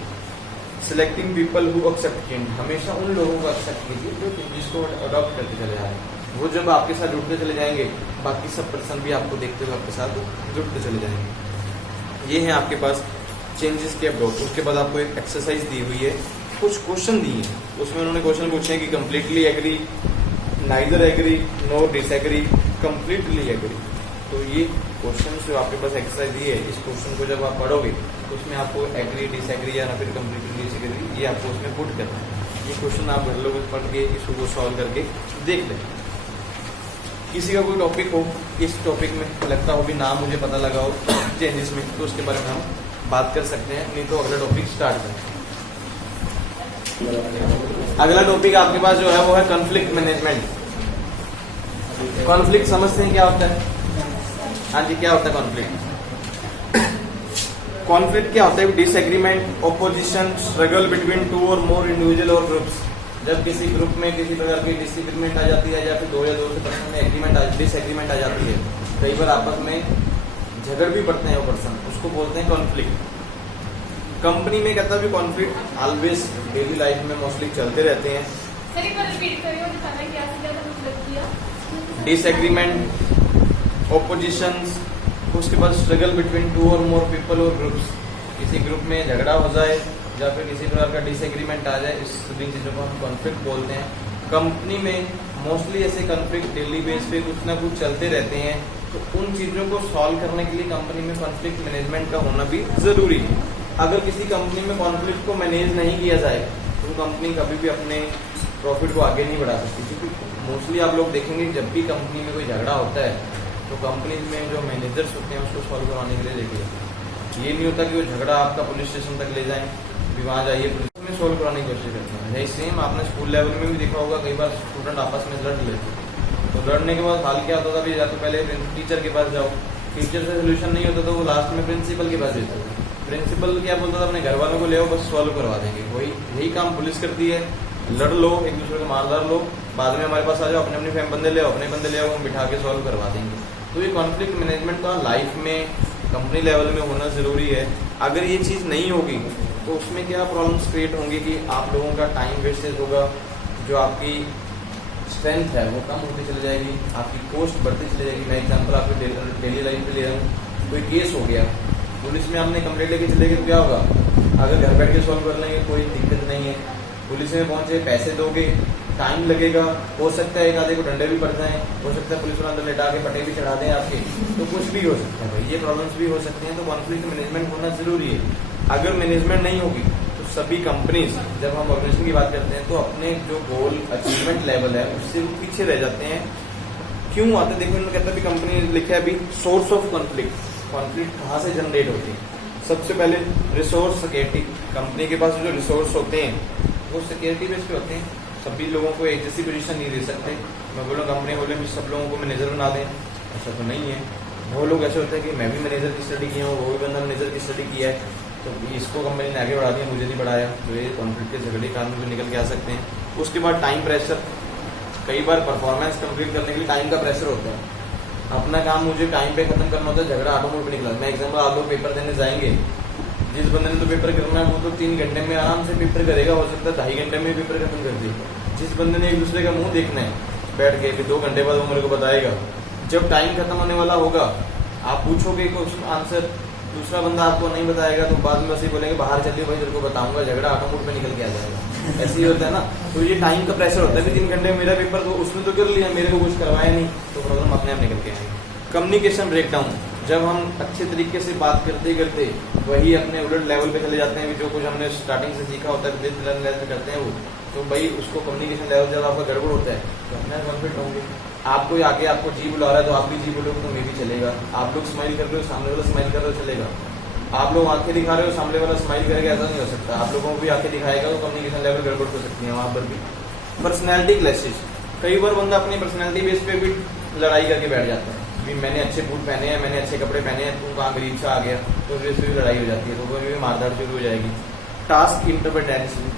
Selecting people who accept change, हमेशा उन लोगों को एक्सेप्ट कीजिए जो चेंजेस को अडॉप्ट करते चले जा रहे हैं। वो जब आपके साथ जुड़ते चले जाएंगे, बाकी सब पर्सन भी आपको देखते हुए आपके साथ जुड़ते चले जाएंगे। ये है आपके पास चेंजेस के अप्रोच। उसके बाद आपको एक एक्सरसाइज दी हुई है, कुछ क्वेश्चन दिए हैं, उसमें उन्होंने क्वेश्चन पूछे हैं कि completely agree, neither agree, no disagree, completely agree. तो ये क्वेश्चन जो आपके पास एक्सरसाइज दी है, इस क्वेश्चन को जब आप पढ़ोगे तो उसमें आपको एग्री, डिसएग्री या फिर कम्प्लीटली डिसएग्री ये आपको उसमें पुट करना है। ये क्वेश्चन आप घर लोग पढ़ के इसको सॉल्व करके देख लें। किसी का कोई टॉपिक हो, इस टॉपिक में लगता हो भी ना मुझे पता लगा हो चेंजेस में, तो उसके बारे में हम बात कर सकते हैं, नहीं तो अगला टॉपिक स्टार्ट करें। अगला टॉपिक आपके पास जो है वो है कॉन्फ्लिक्ट मैनेजमेंट। कॉन्फ्लिक्ट समझते हैं क्या होता है? हाँ जी, क्या होता है कॉन्फ्लिक्ट? कॉन्फ्लिक्ट क्या होता है? Disagreement, opposition, struggle between two और मोर इंडिविजुअल और ग्रुप्स। जब किसी ग्रुप में किसी प्रकार की डिसएग्रीमेंट आ जाती है या फिर दो या दो से पर्सन में एग्रीमेंट डिसएग्रीमेंट आ जाती है, कई बार आपस में झगड़ भी पड़ते हैं वो पर्सन, उसको बोलते हैं कॉन्फ्लिक्ट। कंपनी में कहता भी कॉन्फ्लिक्ट ऑलवेज डेली लाइफ में मोस्टली चलते रहते हैं। डिसएग्रीमेंट, ऑपोजिशंस, उसके बाद स्ट्रगल बिटवीन टू और मोर पीपल और ग्रुप्स। किसी ग्रुप में झगड़ा हो जाए या फिर किसी प्रकार का डिसएग्रीमेंट आ जाए, इस सभी चीज़ों को हम कॉन्फ्लिक्ट बोलते हैं। कंपनी में मोस्टली ऐसे कॉन्फ्लिक्ट डेली बेस पे कुछ ना कुछ चलते रहते हैं, तो उन चीज़ों को सॉल्व करने के लिए कंपनी में कॉन्फ्लिक्ट मैनेजमेंट का होना भी ज़रूरी है। अगर किसी कंपनी में कॉन्फ्लिक्ट को मैनेज नहीं किया जाए तो कंपनी कभी भी अपने प्रॉफिट को आगे नहीं बढ़ा सकती। क्योंकि मोस्टली आप लोग देखेंगे जब भी कंपनी में कोई झगड़ा होता है तो कंपनी में जो मैनेजर्स होते हैं उसको सॉल्व करवाने के लिए देखिए, ये नहीं होता कि वो झगड़ा आपका पुलिस स्टेशन तक ले जाएं, भी वहाँ जाइए पुलिस में सॉल्व करवाने की कोशिश करते हैं। यही सेम आपने स्कूल लेवल में भी देखा होगा, कई बार स्टूडेंट आपस में लड़ लेते हैं, तो लड़ने के बाद हाल क्या होता था, या तो पहले टीचर के पास जाओ, टीचर से सोल्यूशन नहीं होता तो वो लास्ट में प्रिंसिपल के पास भेजता था। प्रिंसिपल क्या बोलता था, अपने घर वालों को ले आओ बस सॉल्व करवा देंगे। वही यही काम पुलिस करती है, लड़ लो, एक दूसरे को मार लो, बाद में हमारे पास आ जाओ, अपने अपने बंदे ले आओ, अपने बंदे ले आओ, हम बिठा के सॉल्व करवा देंगे। तो ये कॉन्फ्लिक्ट मैनेजमेंट का लाइफ में कंपनी लेवल में होना ज़रूरी है। अगर ये चीज़ नहीं होगी तो उसमें क्या प्रॉब्लम्स क्रिएट होंगी कि आप लोगों का टाइम वेस्टेज होगा, जो आपकी स्ट्रेंथ है वो कम होती चली जाएगी, आपकी कॉस्ट बढ़ती चली जाएगी। मैं एग्जांपल आपकी डेली लाइफ पे ले रहा हूँ, कोई केस हो गया, पुलिस में आपने कंप्लेंट लेके चले गए तो क्या होगा, अगर घर बैठ के सॉल्व कर लेंगे कोई दिक्कत नहीं है। पुलिस में पहुंचे, पैसे दोगे, टाइम लगेगा, हो सकता है एक आधे को डंडे भी पड़ जाएं, हो सकता है पुलिस वाला अंदर लेटा के पटे भी चढ़ा दें आपके, तो कुछ भी हो सकता है भाई, ये प्रॉब्लम्स भी हो सकते हैं। तो कॉन्फ्लिक्ट मैनेजमेंट होना जरूरी है। अगर मैनेजमेंट नहीं होगी तो सभी कंपनीज, जब हम ऑर्गेनाइजेशन की बात करते हैं तो अपने जो गोल अचीवमेंट लेवल है उससे वो पीछे रह जाते हैं। क्यों आते हैं? देखो, इन्होंने कहता है भी कंपनी लिखा है अभी सोर्स ऑफ कॉन्फ्लिक्ट, कॉन्फ्लिक्ट कहाँ से जनरेट होती है। सबसे पहले रिसोर्स सिक्योरिटी, कंपनी के पास जो रिसोर्स होते हैं वो सिक्योरिटी बेस पे होते हैं। सभी लोगों को एक जैसी पोजीशन नहीं दे सकते। मैं बोलूँ कंपनी बोले सब लोगों को मैनेजर बना दें, ऐसा तो नहीं है। वो लोग ऐसे होते हैं कि मैं भी मैनेजर की स्टडी किया हूँ, वो भी बंदा मैनेजर की स्टडी किया है, तो इसको कंपनी ने आगे बढ़ा दिया, मुझे नहीं बढ़ाया, तो ये कॉन्फ्लिक्ट के झगड़े कारण भी निकल के आ सकते हैं। उसके बाद टाइम प्रेशर, कई बार परफॉर्मेंस कंप्लीट करने के लिए टाइम का प्रेशर होता है। अपना काम मुझे टाइम पे खत्म करना होता है, झगड़ा ऑटोमोड पे निकला। मैं एग्जाम्पल, आप लोग पेपर देने जाएंगे, जिस बंदे ने तो पेपर करना है वो तो 3 घंटे में आराम से पेपर करेगा, हो सकता है 2.5 घंटे में पेपर खत्म कर दे। जिस बंदे ने एक दूसरे का मुंह देखना है बैठ के, फिर 2 घंटे बाद वो मेरे को बताएगा, जब टाइम खत्म होने वाला होगा आप पूछोगे क्वेश्चन आंसर, दूसरा बंदा आपको नहीं बताएगा तो बाद में वैसे बोलेंगे बाहर चलिए भाई तेरे को बताऊंगा, झगड़ा ऑटोमोड पे निकल के आ जाएगा। ऐसे ही होता है ना। तो ये टाइम का प्रेशर होता है कि 3 घंटे में मेरा पेपर तो उसने तो कर लिया, मेरे को कुछ करवाया नहीं, तो प्रॉब्लम अपने आप निकल के आएगी। कम्युनिकेशन ब्रेकडाउन, जब हम अच्छे तरीके से बात करते करते वही अपने उलट लेवल पे चले जाते हैं, जो कुछ हमने स्टार्टिंग से सीखा होता है करते हैं वो, तो भाई उसको कम्युनिकेशन लेवल जब आपका गड़बड़ होता है तो अपने कॉन्फ्लिक्ट होंगे। आपको आगे आपको जी बुला रहा है तो आप भी जी बोलोगे तो मैं भी चलेगा। आप लोग स्माइल कर रहे हो, सामने वाला स्माइल कर रहे हो, चलेगा। आप लोग आंखें दिखा रहे हो, सामने वाला स्माइल करेगा, ऐसा नहीं हो सकता। आप लोगों को भी आंखें दिखाएगा तो कम्युनिकेशन लेवल गड़बड़ हो सकती है वहाँ पर भी। पर्सनैलिटी क्लैशेस, कई बार बंदा अपनी पर्सनैलिटी बेस पे भी लड़ाई करके बैठ जाता है कि मैंने अच्छे बूट पहने हैं, मैंने अच्छे कपड़े पहने हैं, तू कहाँ गरीब सा आ गया, तो बेस पे भी लड़ाई हो जाती है, तो वो भी मारधाड़ शुरू हो जाएगी। टास्क इंटरडिपेंडेंसी,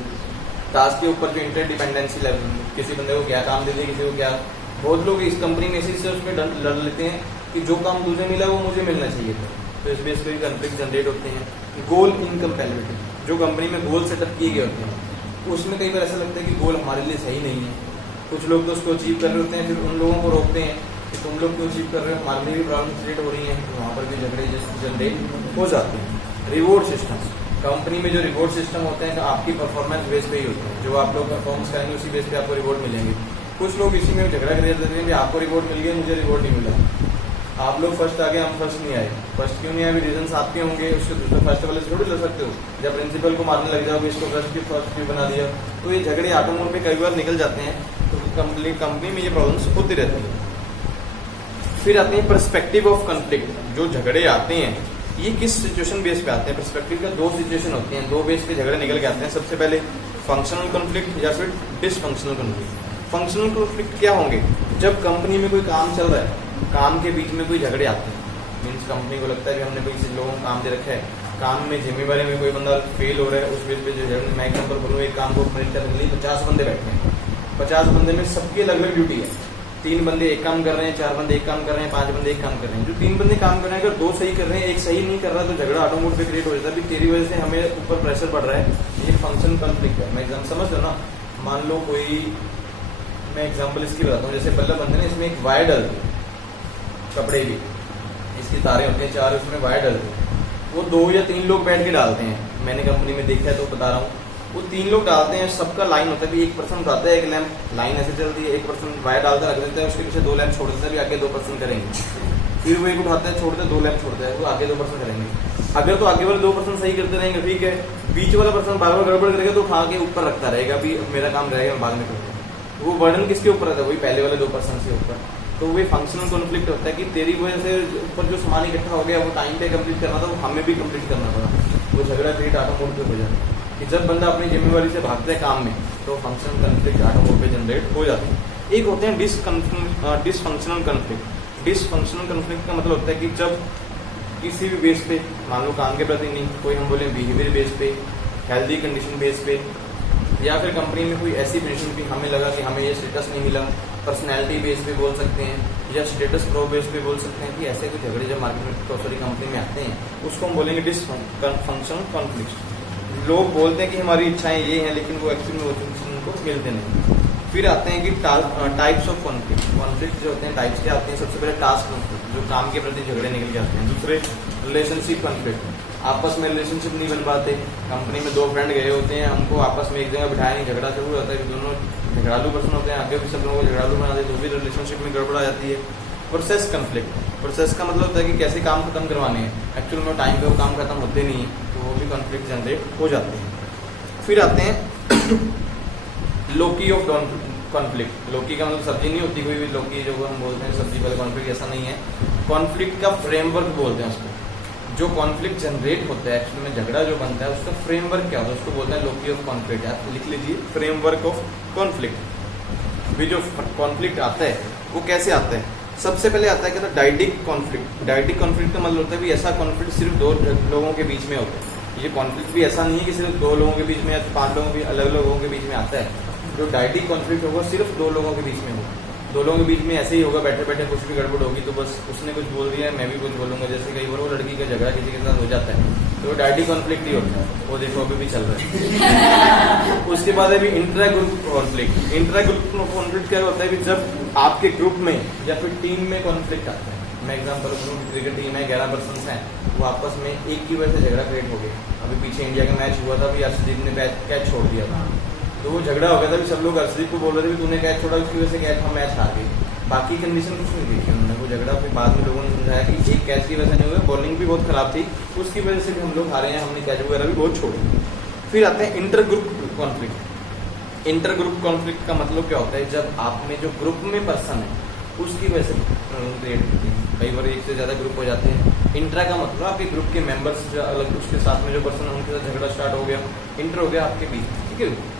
टास्क के ऊपर जो इंटरडिपेंडेंसी लेवल, किसी बंदे को क्या काम दे दिया, किसी को क्या, बहुत लोग इस कंपनी में इसी से उसमें लड़ लेते हैं कि जो काम तुझे मिला वो मुझे मिलना चाहिए था, तो इस बेस पे कॉन्फ्लिक्ट जनरेट होते हैं। गोल इनकम्पैटिबिलिटी, जो कंपनी में गोल सेटअप किए गए होते हैं उसमें कई बार ऐसा लगता है कि गोल हमारे लिए सही नहीं है, कुछ लोग तो उसको अचीव कर रहे होते हैं, फिर उन लोगों को रोकते हैं कि तुम लोग क्यों अचीव कर रहे हो, हमारे लिए भी प्रॉब्लम क्रिएट हो रही है, तो वहाँ पर भी झगड़े जनरेट हो जाते हैं। रिवॉर्ड सिस्टम, कंपनी में जो रिवॉर्ड सिस्टम होते हैं तो आपकी परफॉर्मेंस बेस पे ही होते हैं, जो आप लोग परफॉर्मेंस करेंगे उसी बेस पे आपको रिवॉर्ड मिलेंगे। कुछ लोग इसी में झगड़ा क्रिएट करते हैं कि आपको रिवॉर्ड मिल गया, मुझे रिवॉर्ड नहीं मिला, आप लोग फर्स्ट आ गए, हम फर्स्ट नहीं आए। फर्स्ट क्यों नहीं आए, रीजन आपके होंगे, उसके दूसरे फर्स्ट वाले से थोड़ी ले सकते हो। जब प्रिंसिपल को मारने लग जाओगे, इसको फर्स्ट क्यों बना दिया, तो ये झगड़े ऑटोमोड पे कई बार निकल जाते हैं, तो कंपनी में ये प्रॉब्लम्स होती रहती है। फिर आते हैं पर्सपेक्टिव ऑफ कॉन्फ्लिक्ट, जो झगड़े आते हैं ये किस सिचुएशन बेस पे आते हैं। पर्सपेक्टिव का 2 सिचुएशन होती हैं, 2 बेस पे झगड़े निकल के आते हैं। सबसे पहले फंक्शनल कॉन्फ्लिक्ट या फिर डिसफंक्शनल कॉन्फ्लिक्ट। फंक्शनल कॉन्फ्लिक्ट क्या होंगे, जब कंपनी में कोई काम चल रहा है, काम के बीच में कोई झगड़े आते हैं, मीन्स कंपनी को लगता है कि हमने कोई लोगों को काम दे रखा है, काम में जिम्मेवारी में कोई बंदा फेल हो रहा है, उस बेस पे जो मैं एग्जाम्पल बोलूँ, एक काम को कंप्लीट करने के लिए 50 बंदे बैठे हैं, 50 बंदे में सबकी अलग अलग ड्यूटी है। 3 बंदे एक काम कर रहे हैं, 4 बंदे एक काम कर रहे हैं, 5 बंदे एक काम कर रहे हैं। जो 3 बंदे काम कर रहे हैं, अगर 2 सही कर रहे हैं, एक सही नहीं कर रहा, तो झगड़ा ऑटोमोड पे क्रिएट हो जाता है। तेरी वजह से हमें ऊपर प्रेशर पड़ रहा है, ये फंक्शन कॉन्फ्लिक्ट है। मैं एग्जाम समझ लो ना, मान लो कोई, मैं एग्जाम्पल इसकी बताता हूँ, जैसे बल्लभ बंधन है, इसमें एक वायर डलती है, कपड़े की इसकी तारें होती हैं 4, उसमें वायर डलती है, वो 2 या 3 लोग बैठ के डालते हैं। मैंने कंपनी में देखा है तो बता रहा हूँ, वो 3 लोग डालते हैं, सबका लाइन होता है, एक पर्सन उठाता है, एक लैंप लाइन ऐसे चलती है, एक पर्सन वायर डालता रख देता है, उसके पीछे 2 लैंप छोड़ देता है, आगे 2 पर्सन करेंगे, फिर वो एक उठाता है, छोड़ता है, 2 लैंप छोड़ता है, वो आगे 2 पर्सन करेंगे। अगर तो आगे वाले 2 पर्सन सही करते रहेंगे ठीक है, बीच वाला पर्सन बार बार गड़बड़ करेगा तो उठा के ऊपर रखता रहेगा, अभी मेरा काम रहेगा, मैं बाद में करूँगा। वो बर्डन किसके ऊपर रहता है, वही पहले वाले 2 पर्सन से ऊपर। तो वो फंक्शनल कॉन्फ्लिक्ट होता है कि तेरी वजह से ऊपर जो सामान इकट्ठा हो गया वो टाइम पे कंप्लीट करना था, वो हमें भी कंप्लीट करना पड़ा, वो झगड़ा क्रिएट ऑटोमोड पे हो जाता है। कि जब बंदा अपनी जिम्मेवारी से भागता है काम में, तो फंक्शनल कॉन्फ्लिक्ट ऑटोमोड पे जनरेट हो जाते हैं। एक होते हैं डिसफंक्शनल कॉन्फ्लिक्ट। डिसफंक्शनल कॉन्फ्लिक्ट का मतलब होता है कि जब किसी भी बेस पे, मान लो काम के प्रति नहीं, कोई हम बोले बिहेवियर बेस पे, हेल्दी कंडीशन बेस पे, या फिर कंपनी में कोई ऐसी पोजीशन भी हमें लगा कि हमें ये स्टेटस नहीं मिला, पर्सनैलिटी बेस पे बोल सकते हैं, या स्टेटस प्रो बेस पे बोल सकते हैं, कि ऐसे कोई झगड़े जब मार्केट में कंपनी में आते हैं, उसको हम बोलेंगे डिसफंक्शनल कॉन्फ्लिक्ट। लोग बोलते हैं कि हमारी इच्छाएं ये हैं, लेकिन वो एक्चुअली में उनको मिलते नहीं। फिर आते हैं कि टाइप्स ऑफ कॉन्फ्लिक्ट। कॉन्फ्लिक्ट जो होते हैं टाइप्स के आते हैं, सबसे पहले टास्क कॉन्फ्लिक्ट, जो काम के प्रति झगड़े निकल के आते हैं। दूसरे रिलेशनशिप कॉन्फ्लिक्ट, आपस में रिलेशनशिप नहीं बन पाते, कंपनी में 2 फ्रेंड गए होते हैं, हमको आपस में एक जगह बिठाया नहीं, झगड़ा शुरू होता है कि दोनों झगड़ालू पर्सन होते हैं, आगे भी सब लोगों को झगड़ालू बना देते, तो भी रिलेशनशिप में गड़बड़ आ जाती है। प्रोसेस कॉन्फ्लिक्ट, प्रोसेस का मतलब होता है कि कैसे काम खत्म करवाने हैं, एक्चुअल में टाइम पे वो काम खत्म होते नहीं है, तो वो भी कॉन्फ्लिक्ट जनरेट हो जाते हैं। फिर आते हैं लोकी ऑफ कॉन्फ्लिक्ट। लोकी का मतलब सब्जी नहीं होती कोई भी, लोकी जो हम बोलते हैं सब्जी वाले कॉन्फ्लिक्ट, ऐसा नहीं है। कॉन्फ्लिक्ट का फ्रेमवर्क बोलते हैं उसको, जो कॉन्फ्लिक्ट जनरेट होता है, एक्चुअली में झगड़ा जो बनता है, उसका फ्रेमवर्क क्या होता है, उसको बोलते हैं लोकी ऑफ कॉन्फ्लिक्ट। आप लिख लीजिए, फ्रेमवर्क ऑफ कॉन्फ्लिक्ट। भी जो कॉन्फ्लिक्ट आता है वो कैसे आता है, सबसे पहले आता है क्या, डायडिक कॉन्फ्लिक्ट। डायडिक कॉन्फ्लिक्ट का मतलब होता है भी ऐसा कॉन्फ्लिक्ट सिर्फ 2 लोगों के बीच में होता है। ये कॉन्फ्लिक्ट भी ऐसा नहीं है कि सिर्फ 2 लोगों के बीच में या 5 लोगों के अलग अलग लोगों के बीच में आता है। जो डायडिक कॉन्फ्लिक्ट होगा सिर्फ 2 लोगों के बीच में होगा। दो लोगों के बीच में ऐसे ही होगा, बैठे बैठे कुछ भी गड़बड़ होगी तो बस उसने कुछ बोल दिया मैं भी कुछ बोलूंगा। जैसे कई बार वो लड़की का झगड़ा किसी के साथ हो जाता है तो वो डायरेक्टली कॉन्फ्लिक्ट ही होता है, वो देखो अभी भी चल रहा है। उसके बाद अभी intra group conflict. Intra group conflict क्या होता है कि जब आपके ग्रुप में या फिर टीम में कॉन्फ्लिक्ट आता है। मैं एग्जाम्पल क्रिकेट टीम है, 11 पर्सन हैं, वो आपस में एक की वजह से झगड़ा क्रिएट हो गया। अभी पीछे इंडिया का मैच हुआ था, अभी अर्शदीप ने कैच छोड़ दिया था तो वो झगड़ा हो गया था। अभी सब लोग अर्शदीप को बोल रहे थे कि तूने कैच छोड़ा, उसकी वजह से कैच हम मैच हार गए। बाकी कंडीशन कुछ नहीं देखी उन्होंने, वो झगड़ा फिर बाद में लोगों ने समझाया कि ठीक कैच की वजह से नहीं हुआ, बॉलिंग भी बहुत खराब थी उसकी वजह से भी हम लोग हारे हैं, हमने कैच वगैरह भी बहुत छोड़े। फिर आते हैं inter group conflict. Inter group conflict का मतलब क्या होता है, जब आप में जो ग्रुप में पर्सन है उसकी वजह से क्रिएट होती है। कई बार एक से ज़्यादा ग्रुप हो जाते हैं। इंट्रा का मतलब आपके ग्रुप के मेंबर्स जो अलग, उसके साथ में जो पर्सन है उनके साथ झगड़ा स्टार्ट हो गया, इंटर हो गया आपके बीच, ठीक है।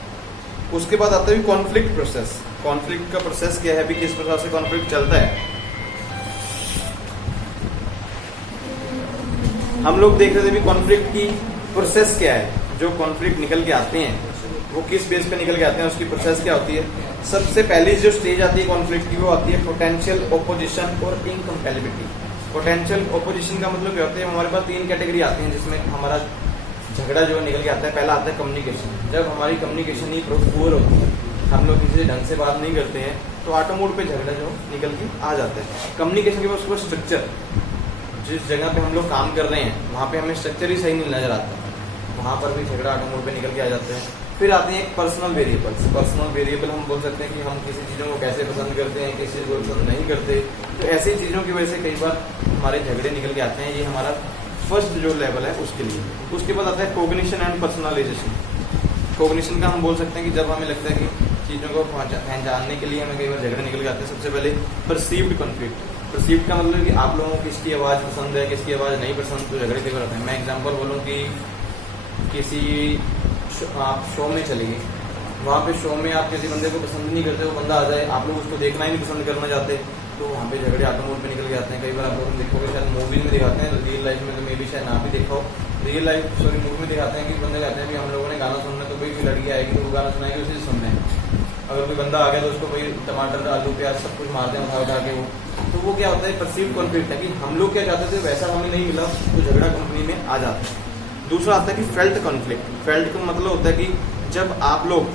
उसके बाद आता है कॉन्फ्लिक्ट प्रोसेस। कॉन्फ्लिक्ट का प्रोसेस क्या है, अभी किस प्रकार से कॉन्फ्लिक्ट चलता है। हम लोग देख रहे थे अभी कॉन्फ्लिक्ट की प्रोसेस क्या है। जो कॉन्फ्लिक्ट निकल के आते हैं वो किस बेस पे निकल के आते हैं, उसकी प्रोसेस क्या होती है। सबसे पहली जो स्टेज आती है कॉन्फ्लिक्ट की वो आती है पोटेंशियल ओपोजिशन और इनकम्पैटिबिलिटी। पोटेंशियल ओपोजिशन का मतलब क्या होता है, हमारे पास 3 कैटेगरी आती हैं जिसमें हमारा झगड़ा जो निकल के आता है। पहला आता है कम्युनिकेशन। जब हमारी कम्युनिकेशन ही पुअर होती है, हम लोग किसी से ढंग से बात नहीं करते हैं तो ऑटो मोड पे झगड़ा जो निकल के आ जाता है। कम्युनिकेशन के बाद उसके बाद स्ट्रक्चर, जिस जगह पे हम लोग काम कर रहे हैं वहाँ पे हमें स्ट्रक्चर ही सही नहीं नजर आता, वहाँ पर भी झगड़ा ऑटो मोड पे निकल के आ जाता है। फिर आते हैं पर्सनल वेरिएबल्स। पर्सनल वेरिएबल हम बोल सकते हैं कि हम किसी चीज़ों को कैसे पसंद करते हैं, किसी चीज़ को पसंद नहीं करते, तो ऐसी चीज़ों की वजह से कई बार हमारे झगड़े निकल के आते हैं। ये हमारा फर्स्ट जो लेवल है उसके लिए। उसके बाद आता है कोग्निशन एंड पर्सनलाइजेशन। कोग्निशन का हम बोल सकते हैं कि जब हमें लगता है कि चीज़ों को पहचानने के लिए हमें कई बार झगड़े निकल के आते हैं। सबसे पहले परसीव्ड कॉन्फ्लिक्ट। परसीव्ड का मतलब कि आप लोगों को किसकी आवाज़ पसंद है, किसकी आवाज़ नहीं पसंद, तो झगड़े कई बार आते हैं। मैं एग्जाम्पल बोलूँ कि किसी आप शो में चले गए, वहाँ पे शो में आप किसी बंदे को पसंद नहीं करते, वो बंदा आ जाए, आप लोग उसको देखना ही नहीं पसंद करना चाहते, तो वहाँ पे झगड़े ऑटो मोड पे निकल के आते हैं। कई बार आप लोग देखोगे शायद मूवीज में दिखाते हैं, रियल लाइफ में तो मे भी शायद ना भी देखा हो। रियल लाइफ मूवी में दिखाते हैं कि बंदे कहते हैं कि हम लोगों ने गाना सुनना है, तो कोई लड़की आएगी तो वो गाना सुनाएगी, उसी से सुनना है। अगर कोई बंदा आ गया तो उसको कोई टमाटर आलू प्याज सब कुछ मारते हैं उठा के वो, तो वो क्या होता है परसीव कॉन्फ्लिक्ट है कि हम लोग क्या चाहते थे वैसा हमें नहीं मिला, तो झगड़ा कंपनी में आ जाता है। दूसरा आता है कि फेल्ट कॉन्फ्लिक्ट। फेल्ट का मतलब होता है कि जब आप लोग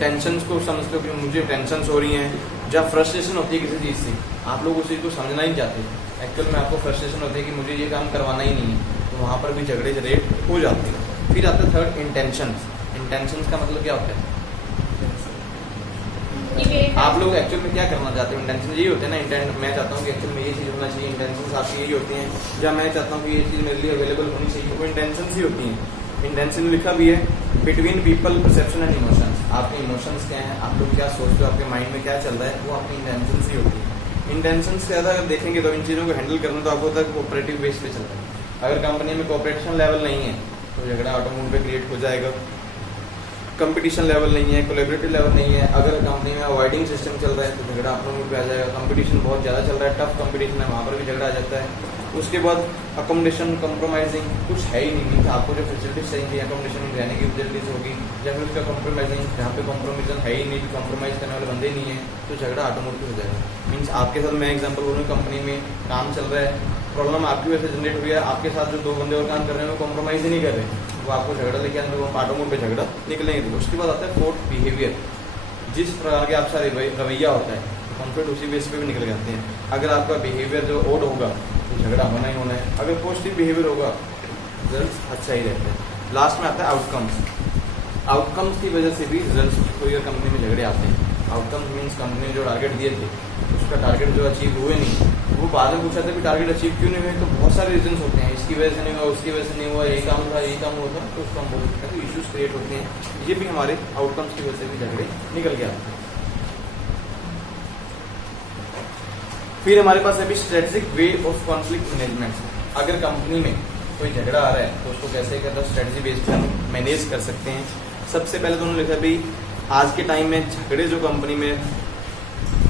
टेंशन को समझते हो कि मुझे टेंशन हो रही हैं, जब फ्रस्ट्रेशन होती है किसी चीज़ से, आप लोग उस चीज़ को समझना ही चाहते हैं। एक्चुअल में आपको फ्रस्ट्रेशन होती है कि मुझे ये काम करवाना ही नहीं है, तो वहाँ पर भी झगड़े जनरेट हो जाते हैं। फिर आता है थर्ड इंटेंशंस। इंटेंशंस का मतलब क्या होता है, आप लोग एक्चुअल में क्या करना चाहते हैं। इंटेंशन यही होते हैं ना, इंटेंट मैं चाहता हूँ कि एक्चुअल में ये चीज़ होना चाहिए, इंटेंशन आपकी यही होती हैं। जब मैं चाहता हूँ कि ये चीज़ मेरे लिए अवेलेबल होनी चाहिए, वो इंटेंशन ही होती हैं। इंटेंशन लिखा भी है between people perception and emotions. आपके इमोशंस क्या हैं, आप लोग क्या सोचते हो, आपके माइंड में क्या चल रहा है, वो आपकी इंटेंशन ही होती है। इंटेंशन से ज़्यादा अगर देखेंगे तो इन चीज़ों को हैंडल करना तो आपको तक कोऑपरेटिव बेस पे चलता है। अगर कंपनी में कोऑपरेशन लेवल नहीं है तो झगड़ा ऑटो मोड पे क्रिएट हो जाएगा। कंपटीशन लेवल नहीं है, कोलैबोरेटिव लेवल नहीं है, अगर कंपनी में अवॉइडिंग सिस्टम चल रहा है तो झगड़ा ऑटो मोड पे आ जाएगा। कंपटीशन बहुत ज़्यादा चल रहा है, टफ कंपटीशन है, वहाँ पर भी झगड़ा आ जाता है। उसके बाद अकोमोडेशन कंप्रोमाइजिंग, कुछ है ही नहीं कि आपको जो फैसिलिटीज चाहिए अकोमोडेशन में रहने की फैसिलिटीज होगी, या फिर उसका कंप्रोमाइजिंग जहाँ पे कंप्रोमाइजन है ही नहीं, तो कंप्रोमाइज करने वाले बंदे नहीं है, तो झगड़ा ऑटो मोड पे हो जाएगा। मीन्स आपके साथ मैं एग्जांपल बोलूँ, कंपनी में काम चल रहा है, प्रॉब्लम आपकी वजह से जनरेट हुई है, आपके साथ जो 2 बंदे और काम कर रहे हैं वो कॉम्प्रोमाइज ही नहीं कर रहे, वो आपको झगड़ा लेके आते हैं, वो ऑटो मोड पे झगड़ा निकलेंगे। उसके बाद आता है फोर्थ बिहेवियर। जिस प्रकार के आपका रवैया होता है कॉन्फ्लिक्ट उसी बेस पे भी निकल जाते हैं। अगर आपका बिहेवियर जो ओड होगा तो झगड़ा होना ही होना है, अगर पॉजिटिव बिहेवियर होगा रिजल्ट अच्छा ही रहता है। लास्ट में आता है आउटकम्स। आउटकम्स की वजह से भी रिजल्ट कोई कंपनी में झगड़े आते हैं। आउटकम्स मीन्स कंपनी ने जो टारगेट दिए थे उसका टारगेट जो अचीव हुए नहीं, वो बाद में पूछा था कि टारगेट अचीव क्यों नहीं हुए, तो बहुत सारे रीजंस होते हैं, इसकी वजह से नहीं हुआ, उसकी वजह से नहीं हुआ, यही काम था, यही काम हुआ था, तो उसको हम बोल सकते हैं तो इश्यूज क्रिएट होते हैं। ये भी हमारे आउटकम्स की वजह से भी झगड़े निकल के आते हैं। फिर हमारे पास अभी strategic way of conflict management. अगर कंपनी में कोई झगड़ा आ रहा है तो उसको कैसे करना, स्ट्रेटेजी बेस पे हम मैनेज कर सकते हैं। सबसे पहले तो उन्होंने लिखा भी आज के टाइम में झगड़े जो कंपनी में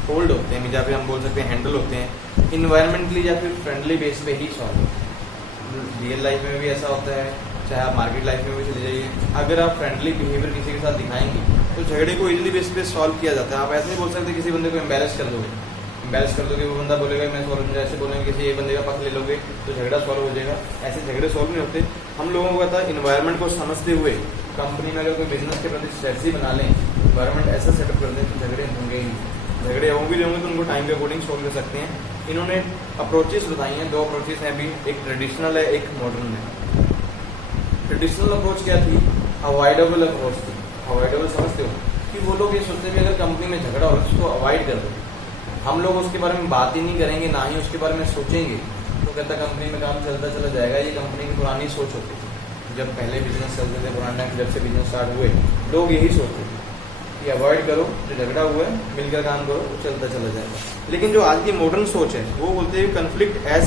होल्ड होते हैं या फिर हम बोल सकते हैं हैंडल होते हैं, इन्वायरमेंटली या फिर फ्रेंडली बेस पे ही सॉल्व होते हैं। रियल लाइफ में भी ऐसा होता है, चाहे आप मार्केट लाइफ में भी चले जाइए, अगर आप फ्रेंडली बिहेवियर किसी के साथ दिखाएंगे तो झगड़े को इजीली बेस पे सॉल्व किया जाता है। आप ऐसे नहीं बोल सकते किसी बंदे को एम्बेरस कर दोगे वो बंदा बोलेगा मैं सॉल्व, जैसे बोलेंगे किसी एक बंदे का पक्ष ले लोगे तो झगड़ा सॉल्व हो जाएगा, ऐसे झगड़े सॉल्व नहीं होते। हम लोगों को पता है इन्वायरमेंट को समझते हुए कंपनी में अगर कोई बिजनेस के प्रति स्ट्रेटजी बना लें, इन्वायरमेंट ऐसा सेटअप कर दें तो झगड़े होंगे ही नहीं। झगड़े होंगे तो उनको टाइम के अकॉर्डिंग सॉल्व कर सकते हैं। इन्होंने अप्रोचेस बताई हैं, 2 अप्रोचेस हैं अभी, एक ट्रेडिशनल है एक मॉडर्न है। ट्रेडिशनल अप्रोच क्या थी? अवॉइडेबल अप्रोच थी। अवॉइडेबल समझते हो कि वो लोग ये सोचते हैं कि अगर कंपनी में झगड़ा हो तो उसको अवॉइड कर दो, हम लोग उसके बारे में बात ही नहीं करेंगे, ना ही उसके बारे में सोचेंगे, तो कहता कंपनी में काम चलता चला जाएगा। ये कंपनी की पुरानी सोच होती थी। जब पहले बिजनेस चलते थे पुराने टाइम, जब से बिजनेस स्टार्ट हुए लोग यही सोचते थे कि अवॉइड करो, जो झगड़ा हुआ है मिलकर काम करो तो चलता चला जाएगा। लेकिन जो आज की मॉडर्न सोच है वो बोलते हैं कन्फ्लिक्ट एज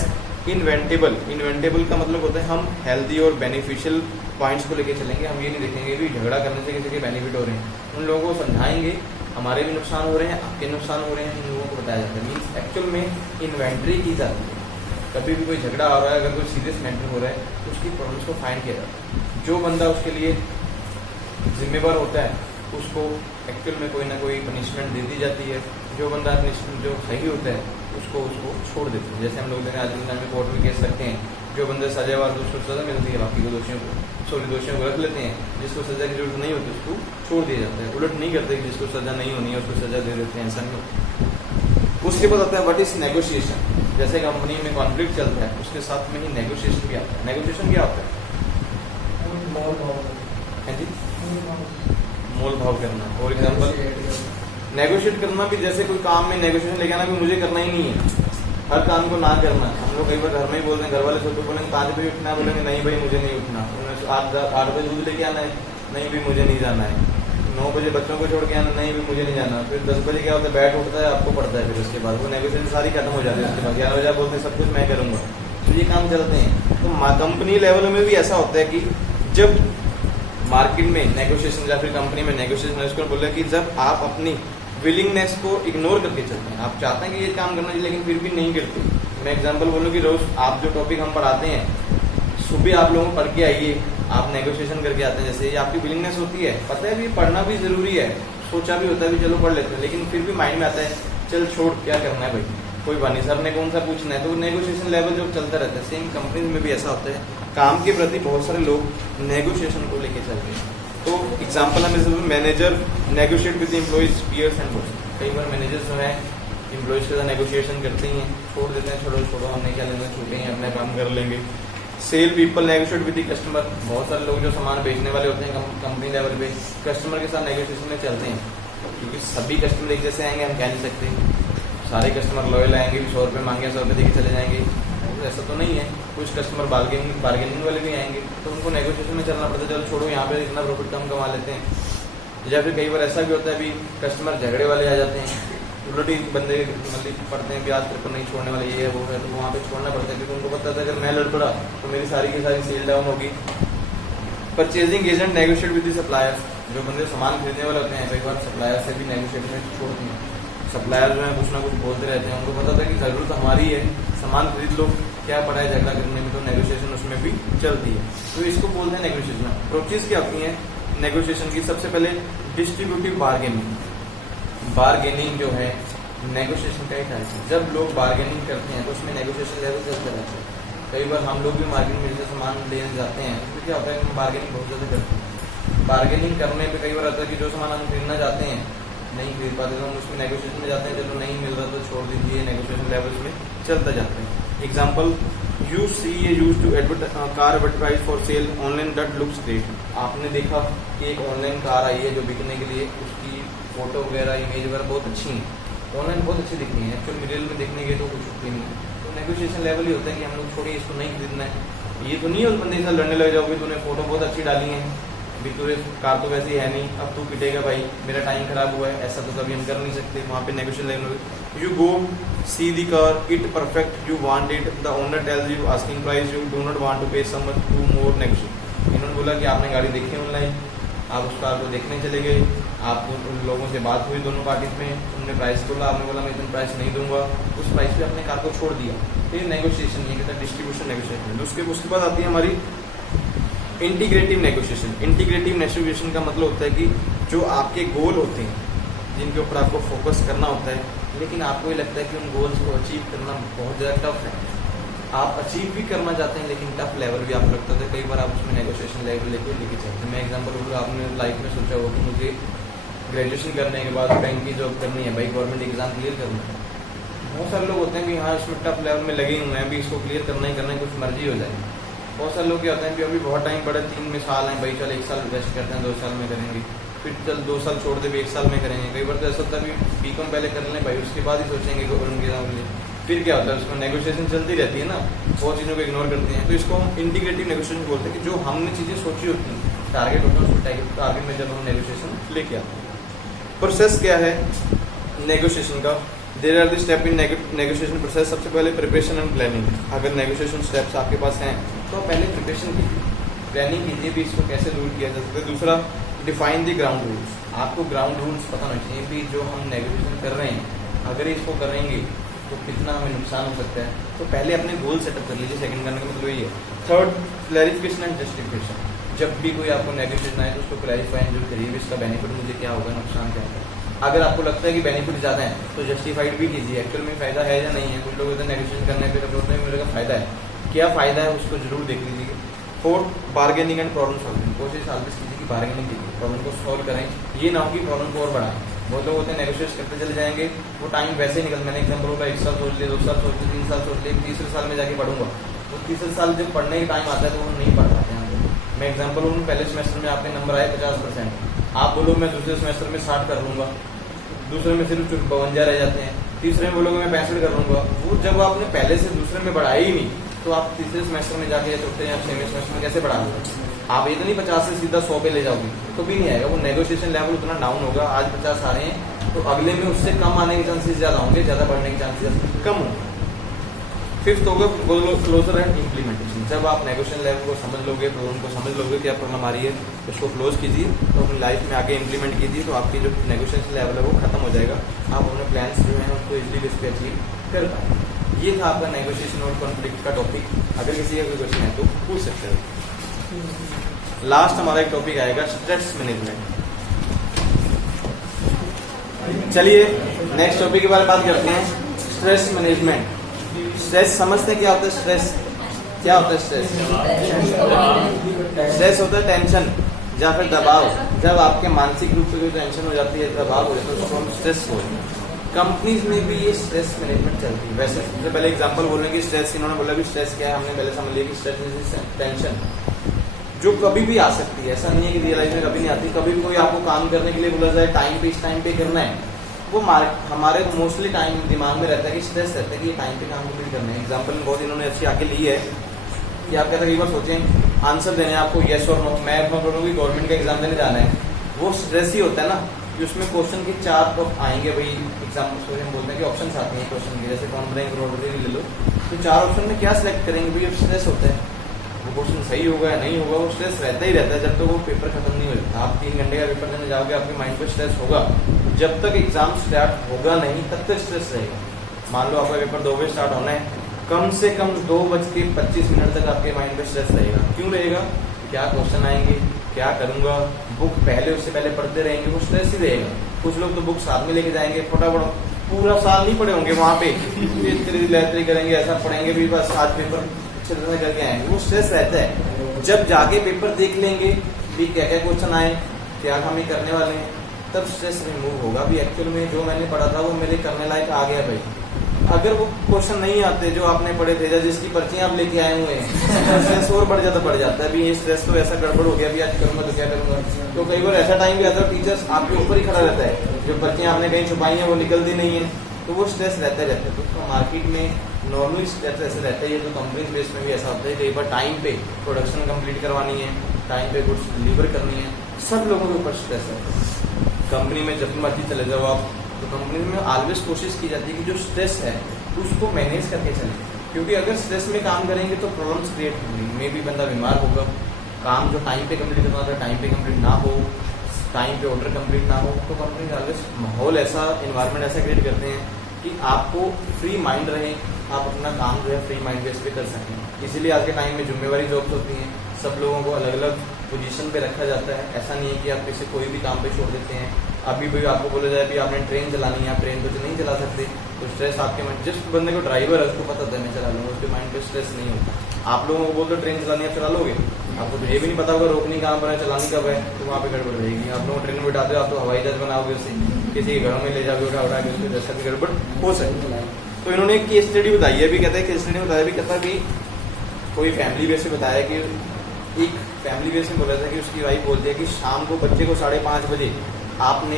इन्वेंटेबल। इन्वेंटेबल का मतलब होता है हम हेल्दी और बेनिफिशियल पॉइंट्स को लेके चलेंगे। हम ये नहीं देखेंगे कि झगड़ा करने से किसी के बेनिफिट हो रहे हैं, उन लोगों को समझाएंगे हमारे भी नुकसान हो रहे हैं, आपके नुकसान हो रहे हैं, उन लोगों को बताया जाता है। मीन्स एक्चुअल में इन्वेंट्री की जाती है। कभी भी कोई झगड़ा हो रहा है, अगर कोई सीरियस मैटर हो रहा है तो उसकी प्रॉब्लम्स को फाइंड किया जाता है। जो बंदा उसके लिए जिम्मेवार होता है उसको एक्चुअल में कोई ना कोई पनिशमेंट दे दी जाती है। जो बंदा जो सही होता है उसको छोड़ देते हैं। जैसे हम लोग देखें आज के टाइम में कोर्ट में केस रखते हैं, जो बंदा सजावार तो उसको सजा मिलती है, बाकी को दोषियों को रख लेते हैं। जिसको सजा की जरूरत नहीं होती उसको छोड़ दिया जाता है। उलट नहीं करते, जिसको सजा नहीं होनी है उसको सजा दे देते हैं, ऐसा नहीं। उसके बाद आता है व्हाट इज नेगोशिएशन। जैसे कंपनी में कॉन्फ्लिक्ट चलता है उसके साथ में ही नेगोशिएशन भी आता है। नेगोशिएशन क्या होता है? जी, मोल भाव करना। फॉर एग्जाम्पल नेगोशिएट करना भी, जैसे कोई काम में नेगोशिएशन लेके आना कि मुझे करना ही नहीं है, हर काम को ना करना। हम लोग कई बार घर में ही बोलते हैं, घर वाले सबको बोलेंगे 5 बजे उठना, बोलेंगे नहीं भाई मुझे नहीं उठना। 8 बजे दूध लेके आना है, नहीं भी मुझे नहीं जाना है। 9 बजे बच्चों को छोड़ के आना, नहीं भी मुझे नहीं जाना। फिर 10 बजे क्या होता है, बैठ उठता है, आपको पड़ता है। फिर उसके बाद वो नेगोशिएशन सारी खत्म हो जाती है। उसके बाद 11 बजे बोलते हैं सब कुछ मैं करूँगा, तो ये काम चलते हैं। तो कंपनी लेवल में भी ऐसा होता है कि जब मार्केट में नेगोशिएशन या फिर कंपनी में नेगोशिएशन, इसको बोला कि जब आप अपनी विलिंगनेस को इग्नोर करके चलते हैं, आप चाहते हैं कि ये काम करना चाहिए लेकिन फिर भी नहीं करते। मैं एग्जांपल बोलूँ कि रोज आप जो टॉपिक हम पढ़ाते हैं, सुबह आप लोगों को पढ़ के आइए, आप नेगोशिएशन करके आते हैं, जैसे ये आपकी विलिंगनेस होती है, पता है भी पढ़ना भी जरूरी है, सोचा भी होता है भी चलो पढ़ लेते हैं, लेकिन फिर भी माइंड में आता है चल छोड़ क्या करना है भाई, कोई बात नहीं, सर ने कौन सा पूछना है। तो नेगोशिएशन लेवल जो चलता रहता है, सेम कंपनी में भी ऐसा होता है। काम के प्रति बहुत सारे लोग नेगोशिएशन को लेके चलते हैं। तो एग्जाम्पल हमें manager negotiate with employees peers and boss. कई बार मैनेजर्स जो है एम्प्लॉइज के साथ नेगोशिएशन करते हैं, छोड़ देते हैं, छोड़ो हमने क्या लेना, छूटे हैं, अपना काम कर लेंगे। Sale people negotiate with the customer. बहुत सारे लोग जो सामान बेचने वाले होते हैं कंपनी लेवल पे कस्टमर के साथ नेगोशिएशन में चलते हैं, क्योंकि सभी कस्टमर एक जैसे आएंगे हम कह नहीं सकते। सारे कस्टमर लॉयल आएंगे, 100 रुपये मांगे 100 रुपये देके चले जाएंगे, ऐसा तो नहीं है। कुछ कस्टमर बार्गेनिंग वाले भी आएंगे, तो उनको नेगोशिएशन में चलना पड़ता है, चलो छोड़ो यहाँ पे इतना प्रॉफिट कम कमा लेते हैं। या फिर कई बार ऐसा भी होता है अभी कस्टमर झगड़े वाले आ जाते हैं, उल्टी बंदे मतलब पढ़ते हैं कि आज तेरे को नहीं छोड़ने वाले, ये है वो है, तो वहाँ पे छोड़ना पड़ता है, क्योंकि उनको पता था अगर मैं लड़ पड़ा तो मेरी सारी की सारी सेल डाउन होगी। Purchasing agent negotiate with the suppliers. जो बंदे सामान खरीदने वाले होते हैं कई बार सप्लायर से भी नेगोशिएट में छोड़ते हैं। सप्लायर जो है कुछ ना कुछ बोलते रहते हैं, उनको पता था कि जरूरत हमारी है, सामान खरीद लो, क्या पड़ा है झगड़ा करने में, तो नेगोशिएशन उसमें भी चलती है। तो इसको बोलते हैं नेगोशिएशन। अप्रोचेस क्या होती हैं नेगोशिएशन की? सबसे पहले डिस्ट्रीब्यूटिव बार्गेनिंग। बार्गेनिंग जो है नेगोशिएशन का ही टाइप है। जब लोग बार्गेनिंग करते हैं तो उसमें नेगोशिएशन लेवल चलता रहता है। कई बार हम लोग भी मार्केट में जैसे सामान लेने जाते हैं तो क्या होता है कि बार्गेनिंग बहुत ज़्यादा करते हैं। बार्गेनिंग करने पर कई बार आता है कि जो सामान हम खरीदना चाहते हैं नहीं खरीद पाते, तो हम उसमें नेगोशिएशन में जाते हैं, चलो नहीं मिल रहा तो छोड़ दीजिए, नेगोशिएशन लेवल्स में चलता जाता है। Example use to car advertise for sale online that looks great. आपने देखा कि एक ऑनलाइन कार आई है जो बिकने के लिए, उसकी फोटो वगैरह इमेज वगैरह बहुत अच्छी है, ऑनलाइन बहुत अच्छी दिखनी है, एक्चुअल मटेरियल में देखने के तो कुछ होती नहीं है। तो नेगोशिएशन लेवल ही होता है कि हम लोग छोड़िए, इसको नहीं खरीदना है। ये तो नहीं है उस बंदे के साथ लड़ने लग जाओगे, तूने फोटो बहुत अच्छी डाली है, भी तुझे कार तो वैसे ही है नहीं, अब तू पिटेगा भाई, मेरा टाइम खराब हुआ है, ऐसा तो कभी हम कर नहीं सकते। वहाँ पे negotiation level you go see the car, it perfect, you want it, the owner tells you asking price, you do not want to pay some much to more negotiate. इन्होंने बोला कि आपने गाड़ी देखी ऑनलाइन, आप उस कार को देखने चले गए, आप उन लोगों से बात हुई दोनों पार्टीज में, उन्होंने प्राइस बोला, आपने बोला मैं इतना प्राइस नहीं दूंगा, उस प्राइस पे अपने कार को छोड़ दिया। फिर नेगोशिएशन ये कहता है डिस्ट्रीब्यूशन नेगोशिएशन। उसके बाद आती है हमारी इंटीग्रेटिव नेगोशिएशन। इंटीग्रेटिव नेगोशिएशन का मतलब होता है कि जो आपके गोल होते हैं जिनके ऊपर आपको फोकस करना होता है, लेकिन आपको ये लगता है कि उन गोल्स को अचीव करना बहुत ज़्यादा टफ है। आप अचीव भी करना चाहते हैं लेकिन टफ लेवल भी आपको लगता है, कई बार आप उसमें नेगोशिएशन लेवल लेके चलते हैं। मैं एग्जांपल दूँ, आपने लाइफ में सोचा होगा कि मुझे ग्रेजुएशन करने के बाद बैंक की जॉब करनी है, भाई गवर्नमेंट एग्जाम क्लियर करना है। बहुत सारे लोग होते हैं कि हाँ इसमें टफ लेवल में लगे हुए हैं, अभी इसको क्लियर करना ही करना है, कुछ मर्जी हो जाए। बहुत सारे लोग क्या होते हैं कि अभी बहुत टाइम पड़े, 3 में साल हैं, भाई चल 1 साल वेस्ट करते हैं, 2 साल में करेंगे, फिर चल 2 साल छोड़ दे भी 1 साल में करेंगे। कई बार तो ऐसा होता है बीकॉम पहले कर लें भाई, उसके बाद ही सोचेंगे गवर्नमेंट एग्जाम के लिए। फिर क्या होता है, उसमें नेगोशिएशन चलती रहती है ना, बहुत चीज़ों को इग्नोर करते हैं। तो इसको हम इंटीग्रेटिव नेगोशिएशन बोलते हैं कि जो हमने चीज़ें सोची होती हैं, टारगेट होता है, उसको टारगेट में जब हम नेगोशिएशन लेके आते हैं। प्रोसेस क्या है नेगोशिएशन का? There are the step in negotiation process. सबसे पहले प्रिपरेशन एंड प्लानिंग। अगर नेगोशिएशन स्टेप्स आपके पास हैं तो पहले प्रिपरेशन कीजिए, प्लानिंग कीजिए भी इसको कैसे दूर किया जा सकता है। दूसरा, डिफाइन द ग्राउंड रूल्स। आपको ग्राउंड रूल्स पता होना चाहिए भी जो हम नेगोशिएशन कर रहे हैं, अगर इसको करेंगे तो कितना हमें नुकसान हो सकता है। तो पहले अपने गोल सेटअप कर लीजिए, सेकंड करने का मतलब यही है। Third, clarification and justification. जब भी कोई आपको नेगोशिएशन आए तो उसको क्लैरिफाई जो करिए इसका बेनिफिट मुझे क्या होगा, नुकसान क्या होगा। अगर आपको लगता है कि बेनिफिट ज़्यादा है तो जस्टिफाइड भी कीजिए, एक्चुअल में फ़ायदा है या नहीं है। कुछ लोग नेगोशिएशन करने पर बोलते हैं मेरे का फ़ायदा है, क्या फ़ायदा है उसको जरूर देख लीजिए। Fourth, bargaining and problem solving. कोशिश ऑलवेज कीजिए कि बार्गेनिंग कीजिए, प्रॉब्लम को सॉल्व करें। ये ना हो कि प्रॉब्लम को और बढ़ाएं। बहुत लोग होते हैं नेगोशिएट करते चले जाएंगे, वो टाइम वैसे ही निकल। मैंने एग्जाम्पल होगा 1 साल सोच लिया, 2 साल सोच लिया, 3 साल सोच लिया, तीसरे साल में जाके पढ़ूंगा। तो तीसरे साल जब पढ़ने का टाइम आता है तो वो नहीं पढ़ पाते हैं। मैं एग्जाम्पल हूँ, पहले सेमेस्टर में आपके नंबर आए 50%, आप बोलो मैं दूसरे सेमेस्टर में 60 कर लूँगा, दूसरे में सिर्फ 52 रह जाते हैं, तीसरे में बोलोगे मैं 65 कर लूँगा। वो जब आपने पहले से दूसरे में बढ़ाया ही नहीं तो आप तीसरे सेमेस्टर में जाके चौथे या 6वें सेमेस्टर में कैसे बढ़ा लोगे? आप ये तो नहीं 50 से सीधा 100 पे ले जाओगे, तो भी नहीं आएगा। वो नेगोशिएशन लेवल उतना डाउन होगा। आज 50 आ रहे हैं तो अगले में उससे कम आने के चांसेस ज़्यादा होंगे, ज़्यादा बढ़ने के चांसेस कम होंगे। फिफ्थ होगा क्लोजर एंड इम्प्लीमेंटेशन। जब आप नेगोशिएशन लेवल को समझ लोगे, प्रॉब्लम को समझ लोगे, क्या प्रॉब्लम आ रही है, उसको क्लोज कीजिए तो अपनी लाइफ में आगे इम्प्लीमेंट कीजिए, तो आपकी जो नेगोशिएशन लेवल है वो खत्म हो जाएगा। आप अपने प्लान्स जो हैं उनको इजीली इस पर अचीव कर पाएंगे। ये था आपका नेगोशिएशन और कॉन्फ्लिक्ट का टॉपिक। अगर किसी का कोई क्वेश्चन है तो पूछ सकते हो। लास्ट हमारा एक टॉपिक आएगा स्ट्रेस मैनेजमेंट। चलिए नेक्स्ट टॉपिक के बारे में बात करते हैं, स्ट्रेस मैनेजमेंट। स्ट्रेस समझते हैं क्या होता है? स्ट्रेस क्या होता है? स्ट्रेस होता है टेंशन या फिर दबाव। जब आपके मानसिक रूप से कोई टेंशन हो जाती है, दबाव हो जाता है, उसको हम स्ट्रेस बोलते हैं। कंपनीज में भी ये स्ट्रेस मैनेजमेंट चलती है। वैसे सबसे पहले एग्जांपल बोलने की स्ट्रेस, इन्होंने बोला कि स्ट्रेस क्या है, हमने पहले समझ लिया कि स्ट्रेस टेंशन जो कभी भी आ सकती है। ऐसा नहीं है कि रियल लाइफ में कभी नहीं आती। कभी भी कोई आपको काम करने के लिए बोला जाए टाइम पे, इस टाइम पे करना है, वो हमारे मोस्टली टाइम दिमाग में रहता है कि स्ट्रेस रहता है कि ये टाइम पे काम कंप्लीट करना है। एग्जांपल बहुत इन्होंने अच्छी आगे ली है कि आप कहते हैं एक बार सोचें आंसर देने आपको येस और नो। मैं अपना बोलूँगी गवर्नमेंट का एग्जाम देने जाना है, वो स्ट्रेस ही होता है ना कि उसमें क्वेश्चन के 4 तो आएंगे। भाई एग्जाम्पल हम बोलते हैं कि ऑप्शन आते हैं क्वेश्चन के, जैसे कौन बैंक रोडरी ले लो, तो 4 ऑप्शन में क्या सिलेक्ट करेंगे? भाई स्ट्रेस होता है, वो क्वेश्चन सही होगा या नहीं होगा, वो स्ट्रेस रहता ही रहता है जब तक वो पेपर खत्म नहीं हो जाता। आप 3 घंटे का पेपर देने जाओगे, आपके माइंड पे स्ट्रेस होगा। जब तक एग्जाम स्टार्ट होगा नहीं तब तक स्ट्रेस रहेगा। मान लो आपका पेपर 2 बजे स्टार्ट होना है, कम से कम 2:25 तक आपके माइंड पे स्ट्रेस रहेगा। क्यों रहेगा? क्या क्वेश्चन आएंगे, क्या करूंगा, बुक पहले उससे पहले पढ़ते रहेंगे, वो स्ट्रेस ही रहेगा। कुछ लोग तो बुक साथ में लेके जाएंगे, फटाफट पूरा साल नहीं पढ़े होंगे वहाँ पे, लैतरी करेंगे, ऐसा पढ़ेंगे भी बस आज पेपर अच्छे तरह से करके आएंगे, वो स्ट्रेस रहता है। जब जाके पेपर देख लेंगे भी क्या क्या क्वेश्चन आए, क्या हम ये करने वाले हैं, तब स्ट्रेस रिमूव होगा भी एक्चुअल में जो मैंने पढ़ा था वो मेरे करने लायक आ गया भाई। अगर वो क्वेश्चन नहीं आते जो आपने पढ़े थे या जिसकी पर्चियां आप लेके आए हुए हैं, स्ट्रेस और बढ़ जाता है अभी ये स्ट्रेस तो ऐसा गड़बड़ हो गया, अभी आज करूंगा तो क्या करूंगा। तो कई बार ऐसा टाइम भी आता है टीचर्स आपके ऊपर ही खड़ा रहता है, जो पर्चियां आपने कहीं छुपाई हैं वो निकलती नहीं है, तो वो स्ट्रेस रहता है। तो मार्केट में नॉर्मली स्ट्रेस ऐसे रहता है। ये तो कंपनी बेस में भी ऐसा होता है, कई बार टाइम पे प्रोडक्शन कंप्लीट करवानी है, टाइम पे गुड्स डिलीवर करनी है, सब लोगों के ऊपर स्ट्रेस है। कंपनी में जब मर्जी चले जाओ आप, तो कंपनी में ऑलवेज कोशिश की जाती है कि जो स्ट्रेस है उसको मैनेज करके चलें, क्योंकि अगर स्ट्रेस में काम करेंगे तो प्रॉब्लम्स क्रिएट होंगी। मे भी बंदा बीमार होगा, काम जो टाइम पे कंप्लीट करना था टाइम पे कंप्लीट ना हो, टाइम पे ऑर्डर कंप्लीट ना हो, तो कंपनी ऑलवेज माहौल ऐसा, इन्वायरमेंट ऐसा क्रिएट करते हैं कि आपको फ्री माइंड रहे, आप अपना काम जो है फ्री माइंड बेस पे कर सकें। इसीलिए आज के टाइम में जिम्मेवारी जॉब्स होती हैं, सब लोगों को अलग अलग पोजीशन पे रखा जाता है। ऐसा नहीं है कि आप किसी कोई भी काम पे छोड़ देते हैं। अभी भी आपको बोला जाए कि आपने ट्रेन चलानी है, आप ट्रेन तो नहीं चला सकते, तो स्ट्रेस आपके माइंड, जिस बंदे को ड्राइवर है उसको पता होता है मैं चला लूँगा, उसके माइंड पे स्ट्रेस नहीं होता। आप लोगों को बोल दो ट्रेन चलानी है, आप चला लोगे, आपको तो ये भी नहीं पता होगा रोकनी कहाँ पर है, चलानी कब है, तो वहाँ पे गड़बड़ रहेगी। आप लोग ट्रेन में बिठाते हो, आप तो हवाई जहाज बनाओगे, उसे किसी के घरों में ले जाओगे उठा के, उसमें जैसा भी गड़बड़ हो सकती है। तो इन्होंने एक केस स्टडी बताई है, भी कहता है केस स्टडी बताया भी, कहता है कि कोई फैमिली बेस से बताया कि एक फैमिली बेस में बोला था कि उसकी वाइफ बोलती है कि शाम को बच्चे को 5:30 बजे आपने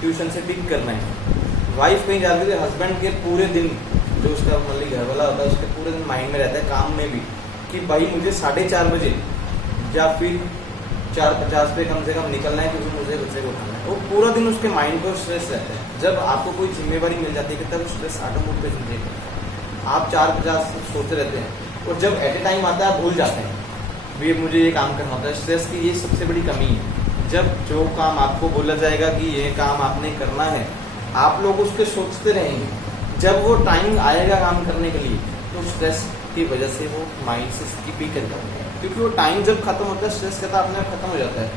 ट्यूशन से पिक करना है। वाइफ कहीं जाती है, हस्बैंड के पूरे दिन जो उसका मतलब घर वाला होता है उसके पूरे दिन माइंड में रहता है काम में भी कि भाई मुझे 4:30 बजे या फिर 4:50 पे कम से कम निकलना है क्योंकि मुझे बच्चे को उठाना है। वो पूरा दिन उसके माइंड पर स्ट्रेस रहता है। जब आपको कोई जिम्मेवारी मिल जाती है तब स्ट्रेस ऑटोमेटिक पे चलते आप 4:50 सोचते रहते हैं और जब एट ए टाइम आता है आप भूल जाते हैं भी मुझे ये काम करना होता है। स्ट्रेस की ये सबसे बड़ी कमी है। जब जो काम आपको बोला जाएगा कि ये काम आपने करना है, आप लोग उसके सोचते रहेंगे, जब वो टाइम आएगा काम करने के लिए तो स्ट्रेस की वजह से वो माइंड से स्किप ही कर जाते हैं, क्योंकि वो टाइम जब खत्म होता है स्ट्रेस का अपने आप खत्म हो जाता है,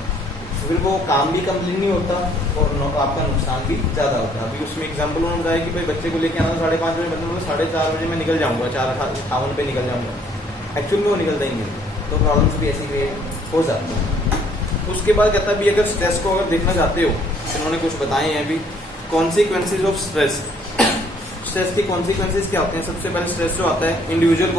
फिर वो काम भी कंप्लीट नहीं होता और आपका नुकसान भी ज़्यादा होता है। अभी उसमें एग्जाम्पल उन्होंने बताया कि भाई बच्चे को लेके आना 5:30 बजे, मतलब 4:30 बजे मैं निकल जाऊँगा, 4:58 पे निकल जाऊँगा, एक्चुअल में वो निकलता ही नहीं, तो प्रॉब्लम्स भी ऐसी क्रिएट हो जाती है। उसके बाद कहता है भी अगर स्ट्रेस को अगर देखना चाहते हो तो उन्होंने कुछ बताए हैं अभी कॉन्सिक्वेंसेज ऑफ स्ट्रेस। स्ट्रेस की कॉन्सिक्वेंसेज क्या होते हैं? सबसे पहले स्ट्रेस जो आता है इंडिविजुअल